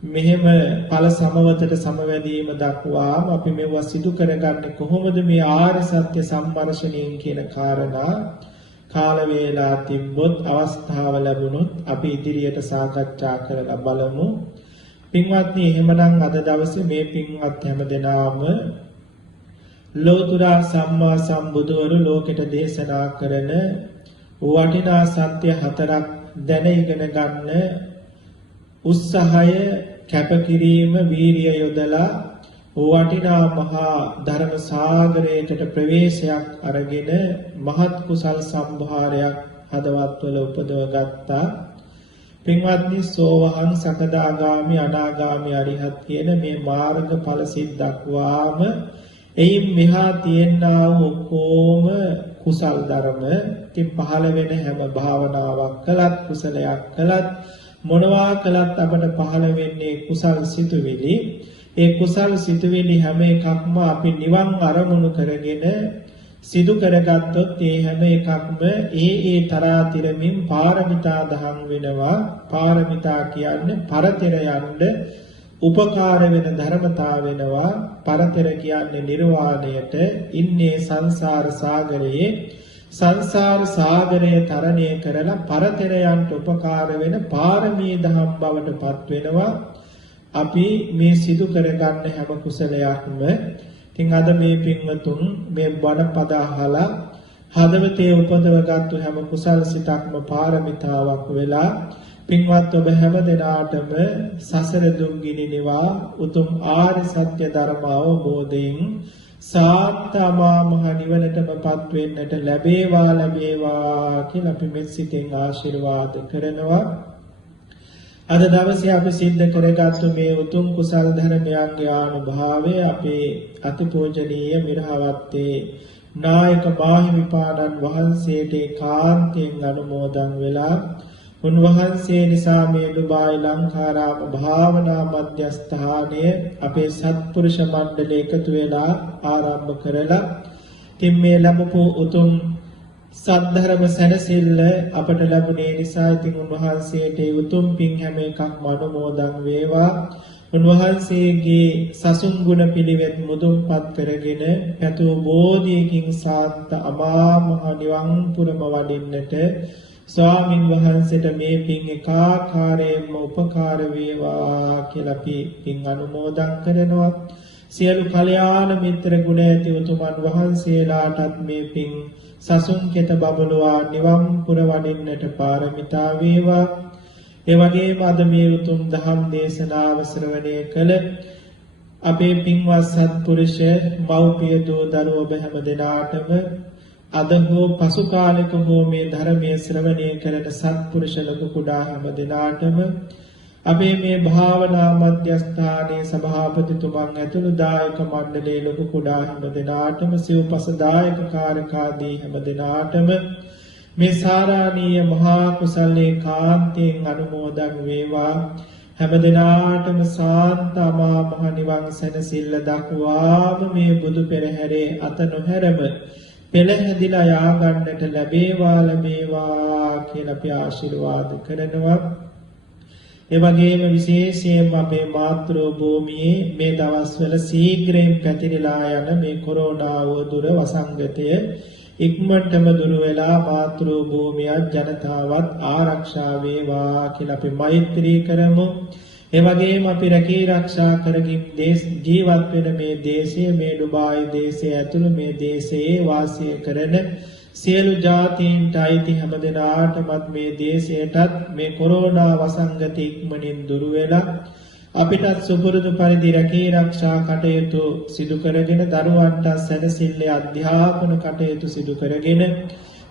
මෙහෙම ඵල සමවතට සමවැදීම දක්වාම අපි මේවා සිදු කරගන්නේ කොහොමද? මේ ආර්ය සත්‍ය සම්මර්ෂණයෙන් කියන කාරණා කාල වේලා තිබ්බොත් අවස්ථාව ලැබුණොත් අපි ඉදිරියට සාකච්ඡා කරලා බලමු. පින්වත්නි එහෙමනම් අද දවසේ මේ පින්වත් හැමදෙනාම ලෝතුරා සම්මා සම්බුදුවරු ලෝකෙට දේශනා කරන වටිනා සත්‍ය හතරක් දැන ඉගෙන ගන්න උත්සාහය කැපකිරීම වීරිය යොදලා වටිනා මහා ධර්ම සාගරයකට ප්‍රවේශයක් අරගෙන මහත් කුසල් සම්භාරයක් හදවත්වල උපදව ගත්තා. පින්වත්නි සෝවහං සකදාගාමි අනාගාමි අරිහත් කියන මේ මාර්ගඵල සිත් දක්වාම එයින් මෙහා තියෙනා ඔක්කොම කුසල් ධර්ම තින් පහළ වෙන හැම භාවනාවක් කළත් කුසලයක් කළත් මොනවා කළත් අපට පහළ වෙන්නේ කුසල් සිතුවිලි. ඒ කුසල් සිතුවිලි හැම එකක්ම අපි නිවන් අරමුණු කරගෙන සිදු කරගත්තොත් ඒ හැම එකක්ම ඒ තරාතිරමින් පාරමිතා දහම් වෙනවා. පාරමිතා කියන්නේ පරතර යන්න උපකාර වෙන ධර්මතා වෙනවා. පරතර කියන්නේ නිර්වාණයට. ඉන්නේ සංසාර සාගරයේ සංසාර සාගරය තරණය කරලා පරතරයන්ට උපකාර වෙන පාරමී දහම් බවට පත් වෙනවා. අපි මේ සිදු කරගන්න හැම කුසලයක්ම ඉතින් අද මේ පින්වතුන් මේ බණ පද අහලා හදවතේ උපදවගත්තු හැම කුසල් සිතක්ම පාරමිතාවක් වෙලා පින්වත් ඔබ හැම දිනාටම සසර දුක් ගිනි නිවා උතුම් ආර්ය සත්‍ය ධර්ම අවබෝධයෙන් සාත්‍යමා මහ නිවනටමපත් වෙන්නට ලැබේවා කියලා අපි මෙත් සිතින් ආශිර්වාද කරනවා. අද දවසේ අපි සිද්ධ කරගත්තු මේ උතුම් කුසල් ධර්මයන්ගේ ආනුභාවය අපේ අතිපූජනීය මිරහවත්තේ නායක මාහිමිපාණන් වහන්සේට කාන්තෙන් අනුමෝදන් වෙලා උන්වහන්සේ නිසා මේ දුබායි ලංකාරාම භාවනා මධ්‍යස්ථානය අපේ සත්පුරුෂ මණ්ඩලය එකතු වෙලා ආරම්භ කරලා තින් මේ ලැබපු උතුම් සද්ධර්ම සැනසෙල්ල අපට ලැබුණේ නිසා ඉතින් උන්වහන්සේට උතුම් පින් හැම එකක්ම අනුමෝදන් වේවා. උන්වහන්සේගේ සසුන් ගුණ පිළිවෙත් මුදුන්පත් කරගෙන පැතුම් බෝධියකින් සාන්ත අමා මහ නිවන් පුරම වඩින්නට ස්වාමින් වහන්සේට මේ පින් එකාකාරයෙන්ම උපකාර වේවා කියලා අපි පින් අනුමෝදන් කරනවා. සියලු කල්යාණ මිත්‍ර ගුණ ඇති උතුමන් වහන්සේලාටත් මේ පින් සසුන් කෙත බබළුවා නිවන් පුර වඩින්නට පාරමිතා වේවා. ඒ වගේම අද මේ උතුම් දහම් දේශනාව ශ්‍රවණය කළ අපේ පින්වත් සත්පුරුෂ මව්පිය දූ දරුවෝ ඔබ හැම දෙනාටම අද හෝ පසු කාලෙක හෝ මේ ධර්මයේ ශ්‍රවණය කරන සත්පුරුෂ ලොකු කුඩා හැම දෙනාටම අපේ මේ භාවනා මධ්‍යස්ථානයේ සභාපතිතුමන් ඇතුළු දායක මණ්ඩලයේ ලොකු කුඩා හැම දෙනාටම සිව්පස දායක කාර්යකාදී හැම දෙනාටම මේ සාරාණීය මහා කුසලයේ කාන්තෙන් අනුමෝදන් වේවා. හැම දිනාටම සාන්ත අමා මහ නිවන් සැනසෙල්ල දක්වාම මේ බුදු පෙරහැරේ අත නොහැරම පෙළහැදිලා යා ගන්නට ලැබේවා කියලා අපි ආශිර්වාද කරනවා. ඒ වගේම විශේෂයෙන්ම අපේ මාතෘ භූමියේ මේ දවස්වල ශීඝ්‍රයෙන් පැතිරලා යන මේ කොරෝනා වදුර වසංගතය ඉක්මනටම දුර වෙලා මාතෘ භූමියත් ජනතාවත් ආරක්ෂා වේවා කියලා අපි මෛත්‍රී කරමු. ඒ වගේම අපි රැකී ආරක්ෂා කරගින් ජීවත් වෙන මේ දේශයේ මේ ඩුබායි දේශයේ ඇතුළු මේ දේශයේ වාසය කරන සියලු ජාතීන්ට අයිති හැම දෙනාටමත් මේ දේශයටත් මේ කොරෝනා වසංගත ඉක්මනින් දුර වෙලා අපිටත් සුපුරුදු පරිදි රැකී ආරක්ෂා කටයුතු සිදු කරගෙන දරුවන්ට සැනසෙල්ල අධ්‍යාපන කටයුතු සිදු කරගෙන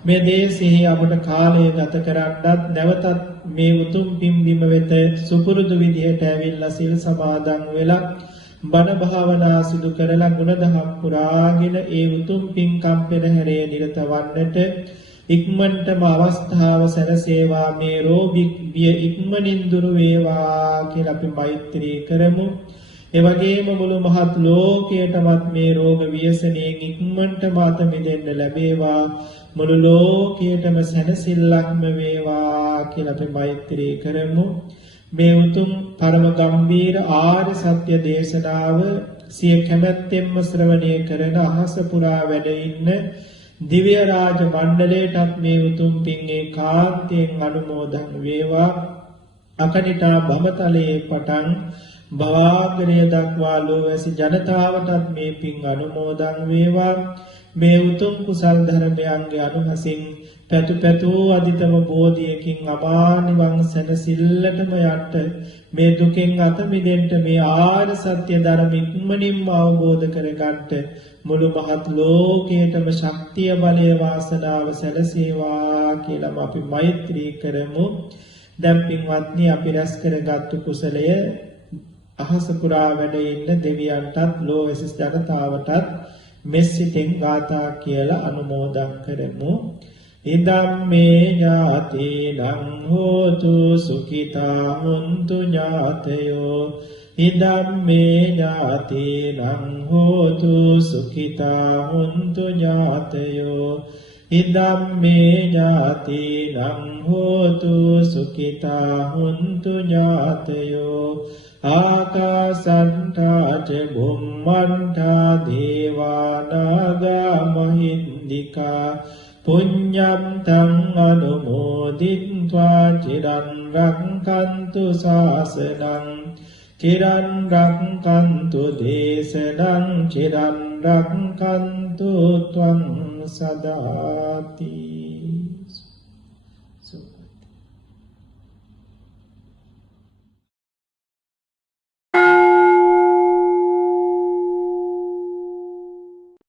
මේ දේශයේ අපට කාලය ගත කරන්නත් නැවතත් මේ උතුම් පින්බිම වෙත සුපුරුදු විදිහට ඇවිල්ලා සිල් සමාදන් වෙලා බණ භාවනා සිදු කරලා ගුණධම් පුරාගෙන ඒ උතුම් පින්කම් පෙරහැරේ නිරත වන්නට ඉක්මනටම අවස්ථාව සැලසේවා. මේ රෝගී බිය ඉක්මනින් දුර වේවා කියලා අපි මෛත්‍රී කරමු. ඒ වගේම මුළු මහත් ලෝකයටමත් මේ රෝග ව්‍යසනයෙන් ඉක්මනටම අත මිදෙන්න ලැබේවා. මුළු ලෝකයටම සැනසෙල්ලක්ම වේවා කියලා අපි මෛත්‍රී කරමු. මේ උතුම් පරම ගම්බීර ආර්ය සත්‍ය දේශනාව සිය කැමැත්තෙන්ම ශ්‍රවණය කරන අහස පුරා වැඩ ඉන්න දිව්‍ය රාජ මණ්ඩලයටත් මේ උතුම් පින් ඒකාන්තයෙන් අනුමෝදන් වේවා. අකනිටා බඹතලයේ පටන් භවාග්‍රය දක්වා ලෝවැසි ජනතාවටත් මේ පින් අනුමෝදන් වේවා. මේ උතුම් කුසල් ධර්මයන්ගේ අනුහසින් පැතු පැතූ අදිතම බෝධියකින් අමා නිවන් සැනසෙල්ලටම යට මේ දුකෙන් අත මිදෙන්න මේ ආර්ය සත්‍ය ධර්ම ඉක්මනින්ම අවබෝධ කරගන්න මුළු මහත් ලෝකයටම ශක්තිය බලය වාසනාව සැලසේවා කියලා අපි මෛත්‍රී කරමු. දැන් පින්වත්නි අපි රැස් කරගත්තු කුසලය අහස පුරා වැඩ ඉන්න දෙවියන්ටත් ලෝවැසි ජනතාවටත් මෙසිතින් ගාථා කියලා අනුමෝදන් කරමු. ඉදම්මේ ඥාතිනං හෝතු සුඛිතා හොන්තු ඥාතයෝ. ඉදම්මේ ඥාතිනං හෝතු සුඛිතා හොන්තු ඥාතයෝ. ඉදම්මේ ඥාතිනං හෝතු සුඛිතා හොන්තු ඥාතයෝ. ආකාසට්ඨා ච බුම්මණ්ඨා දේවානාගා මහින්దికා පුඤ්ඤම් තං අනුමෝදිත්වා චිරන් රක්ඛන්තු ශාසනං චිරන් රක්ඛන්තු දේශනං චිරන් රක්ඛන්තු ත්වං සදාති.